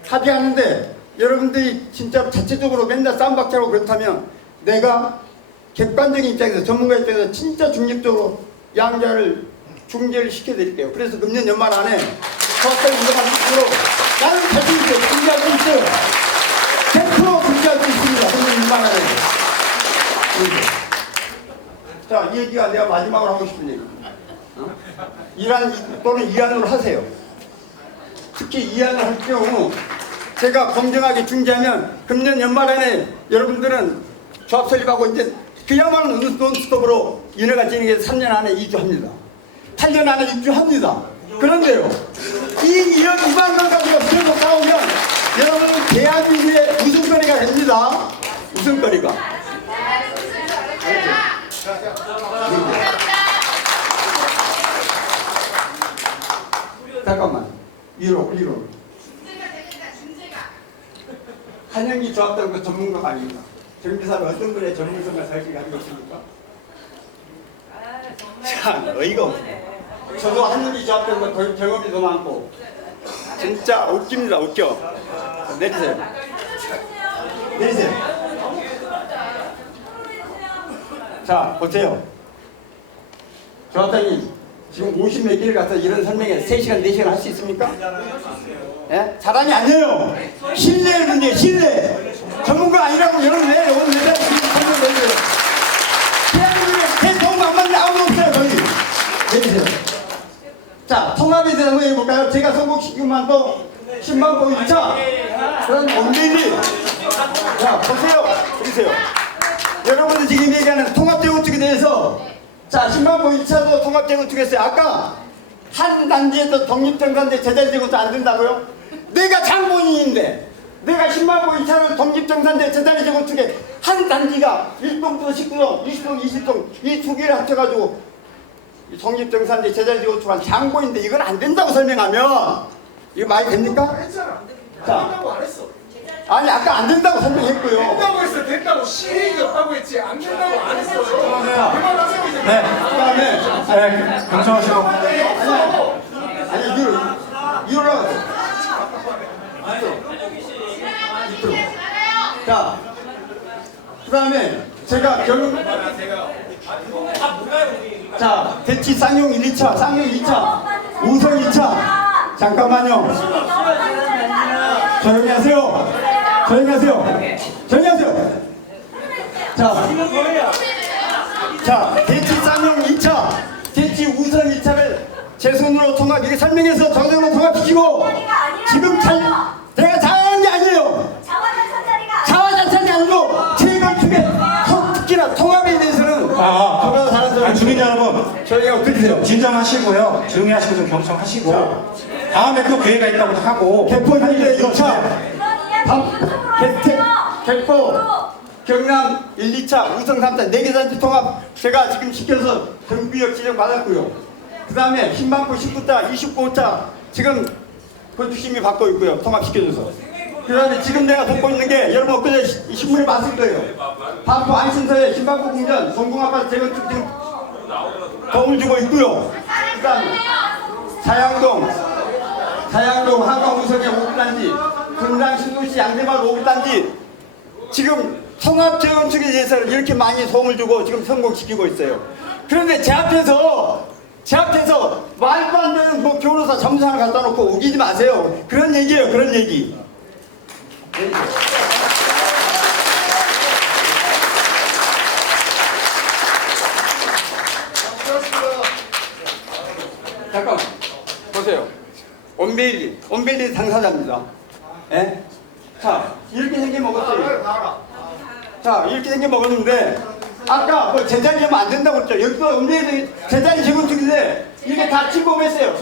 합의하는데 여러분들이 진짜 자체적으로 맨날 싸움박자고 그렇다면 내가 객관적인 입장에서 전문가 입장에서 진짜 중립적으로 양자를 중재를 시켜드릴게요. 그래서 금년 연말 안에 정확하게 인정할 수 있도록 나는 자신 있게 중재할 수 있어요. 100% 중재할 수 있습니다. 금년 연말 안에. 자, 이 얘기가 내가 마지막으로 하고 싶은 얘기입니다. 이란 또는 이안으로 하세요. 특히 이안을 할 경우 제가 공정하게 중재하면 금년 연말 안에 여러분들은 조합 설립하고 이제 그야말로 논스톱으로 인허가 진행해서 3년 안에 이주합니다. 8년 안에 입주합니다. 그런데요, 이런 위반을 가지고 계속 싸우면 여러분은 대한민국의 웃음거리가 됩니다. 웃음거리가. 잠깐만. 위로. 한영기 조합장도 전문가가 아닙니다. 정비사는 어떤 분의 전문성과 사실을 가지고 있습니까? 참 어이가 없네. 저도 한영기 조합장도 경험이 더 많고 진짜 웃깁니다. 웃겨. 내리세요. 자 보세요. 조합장님 지금 50몇 개를 가서 이런 설명에 3시간 4시간 할 수 있습니까? 예? 사람이 아니에요. 신뢰의 문제, 신뢰. 전문가 아니라고 여러분 왜 오늘 내가 설명해줘요. 대한민국에 대통령 만만데 아무도 없어요. 거기. 내리세요. 자, 통합에 대해서 한번 해볼까요? 제가 선곡시키면 또 10만 포인트. 자, 그럼 원대리. 자, 보세요. 여러분들 지금 얘기하는 통합재건축에 대해서 자, 10만 포인트 차도 통합재건축했어요. 아까 한 단지에서 독립정산대 제자리 재건축 안 된다고요? 내가 장본인인데 내가 10만 포인트 차를 독립정산대 제자리 재건축에 한 단지가 1동부터 19동, 20동, 20동 이 두 개를 합쳐가지고 독립정산대 제자리 재건축한 장본인데 이건 안 된다고 설명하면 이거 말이 됩니까? 했잖아. 자. 된다고 안 했어. 아니 아까 안 된다고 설명했고요. 된다고 했어. 된다고 시행이 없다고 했지. 안 된다고 안 했어. 그만하세요 이제. 네. 그다음에 네. 경청하시고. 아니 이러라고. 자, 그다음에 제가 자 대치 쌍용 1, 2차, 쌍용 2차, 우성 2차. 잠깐만요. 조용히 하세요. 자, 대치 쌍용 2차, 대치 우성 2차를 제 손으로 통합 이렇게 설명해서 정정으로 통합시키고 지금 내가 잘하는 게 아니에요. 자화자찬이 아니고 재건축의 특히나 통합에 대해서는 저보다 잘하는 사람이 주민 여러분, 저희가 들으세요. 진정하시고요. 조용히 하시고 좀 경청하시고 다음에 또 기회가 있다고 하고 개포 현재 2차, 개포 경남 1, 2차, 우성 3차 4개 단지 통합 제가 지금 시켜서 정비역 지정 받았고요. 그 다음에 10만포 19차, 29차 지금 건축심의 받고 있고요. 통합시켜줘서. 그다음에 지금 내가 듣고 있는 게 여러분 엊그제 신문에 봤을 거예요. 반포 안신서에 신반포 궁전 동궁아파트 재건축 지금 도움을 주고 있고요. 그다음 사양동 한강우성의 5단지, 금강 신도시 양재마을 5단지 지금 통합 재건축에 대해서 이렇게 많이 도움을 주고 지금 성공시키고 있어요. 그런데 제 앞에서 말도 안 되는 뭐 변호사 점수하나 갖다 놓고 우기지 마세요. 그런 얘기예요. 그런 얘기. 잠깐 보세요. 온베일리 당사자입니다. 예? 자, 이렇게 생겨 먹었어요. 자, 이렇게 생겨 먹었는데 아까 뭐 제자리 하면 안 된다고 그랬죠. 여기도 온베일리 제자리 재건축인데 이게 다 침범했어요.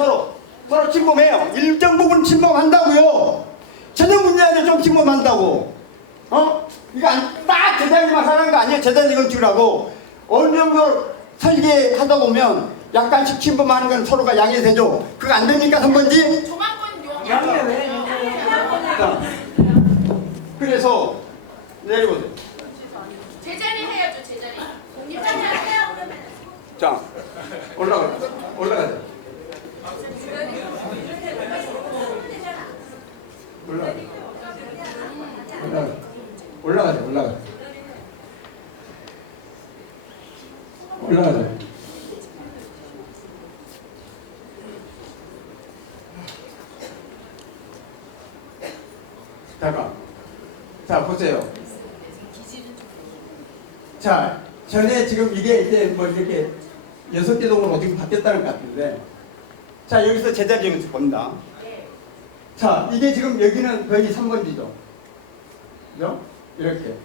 서로 침범해요. 일정 부분 침범한다고요. 전혀 문제 아니에요. 좀 침범한다고. 이거 딱 제자리만 하는 거 아니에요. 제자리 재건축이라고. 어느 정도 설계하다 보면 약간씩 침범하는 건 서로가 양해되죠. 그거 안 됩니까? 3번지? 조망권 용. 양해 왜? 자, 그래서 내려보세요. 제자리 해야죠, 제자리. 공립장이 해요, 그러면. 자, 올라가자. 올라가자. 잠깐. 자, 보세요. 자, 전에 지금 이게 이제 뭐 이렇게 6개 동으로 어떻게 바뀌었다는 것 같은데, 자, 여기서 제자리 재건축 봅니다. 자, 이게 지금 여기는 거의 3번지죠. 그죠? 이렇게.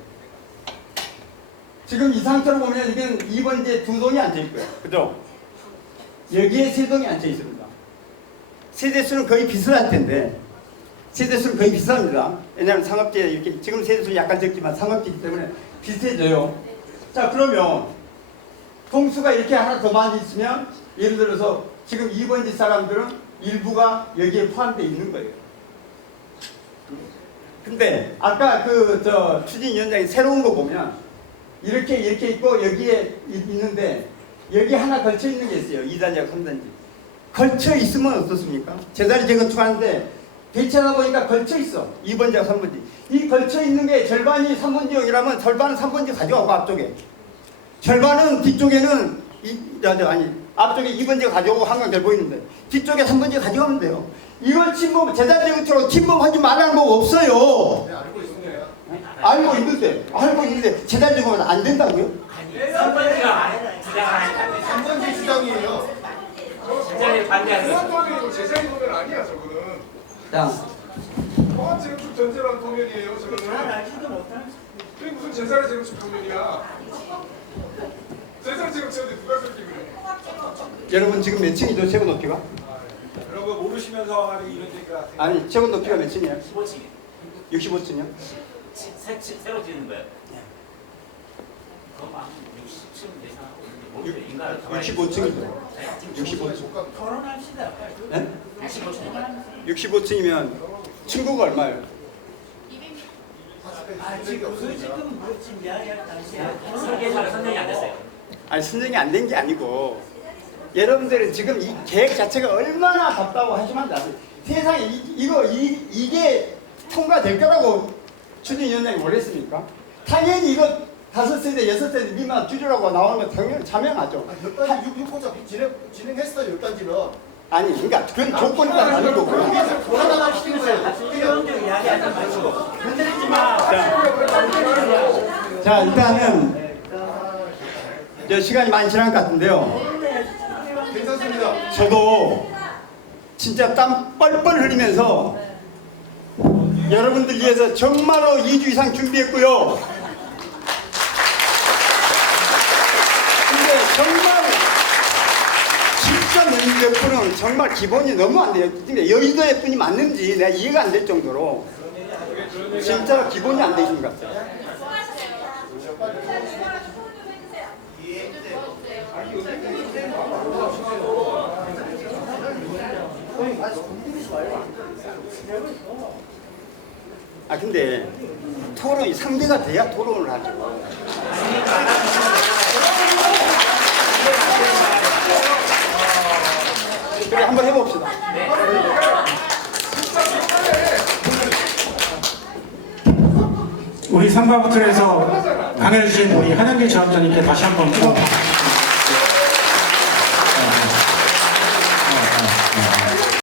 지금 이 상태로 보면 이게 2번지에 2동이 앉아있고요. 그죠? 여기에 3동이 앉아있습니다. 세대수는 거의 비슷할 텐데, 세대수는 거의 비슷합니다. 왜냐하면 상업지에 이렇게, 지금 세대수는 약간 적지만 상업지이기 때문에 비슷해져요. 자, 그러면 동수가 이렇게 하나 더 많이 있으면 예를 들어서 지금 2번지 사람들은 일부가 여기에 포함되어 있는 거예요. 근데 아까 추진위원장이 새로운 거 보면 이렇게 있고 여기에 있는데 여기 하나 걸쳐 있는 게 있어요. 2단지하고 3단지. 걸쳐 있으면 어떻습니까? 제자리 재건축하는데 배치하다 보니까 걸쳐 있어. 2번지하고 3번지. 이 걸쳐 있는 게 절반이 3번지형이라면 절반은 3번지 가져가고 앞쪽에. 절반은 뒤쪽에는 앞쪽에 2번지가 가져오고 한강 잘 보이는데 뒤쪽에 3번지가 가져가면 돼요. 이걸 제자리 재건축으로 침범하지 말라는 거 없어요. 알고 있는데 제자리 재건축은 안 된다고요? 아니, 3번지가 주장하는 3번지 주장이에요. 제자리 반대하는 거. 도면이고 제자리 도면 아니야 저거는. 자, 통합 재건축 전제라는 도면이에요 잘 저거는. 알지도 못하는 그게 무슨 제자리 재건축 도면이야. 제자리 재건축인데 누가 그렇게 그래? 여러분 지금 몇 층이죠? 최고 높이가? 그런 거 모르시면서 하는 이런 얘기가 아니 최고 높이가 몇 층이에요? 15층. 65층이요? 새로 짓는 거예요. 그럼 한 60층 예상하고 있는데 모르겠어요. 인간을 가만히 65층이죠. 65층. 토론합시다. 네? 65층. 65층이면 층고가 얼마예요? 아, 지금 뭐 지금 이야기할 당시에 설계사를 선정이 안 됐어요. 아니 선정이 안 된 게 아니고 여러분들은 지금 이 계획 자체가 얼마나 답다고 하시면 안 돼요. 세상에 이게 통과될 거라고 추진위원장이 원했습니까? 당연히 이거 5세대, 6세대 미만 줄이라고 나오는 거 당연히 자명하죠. 6단지 6호자 진행했어요. 6단지는. 아니 그러니까 그건 조건이 다른 거고요. 돌아다가 시키는 거예요. 필요한데 이야기하지 마시고 흔들리지 마. 자 일단은 시간이 많이 지난 것 같은데요. 괜찮습니다. 저도 진짜 땀 뻘뻘 흘리면서 여러분들 위해서 정말로 2주 이상 준비했고요. 근데 정말 진짜 몇 분은 정말 기본이 너무 안 돼요. 근데 여의도의 분이 맞는지 내가 이해가 안 될 정도로 진짜 기본이 안 되신 것 같아요. 아 근데 토론이 상대가 돼야 토론을 하죠. 그래 한번 해봅시다. 우리 삼바부틀에서 강해주신 우리 한영길 지원자님께 다시 한번 좀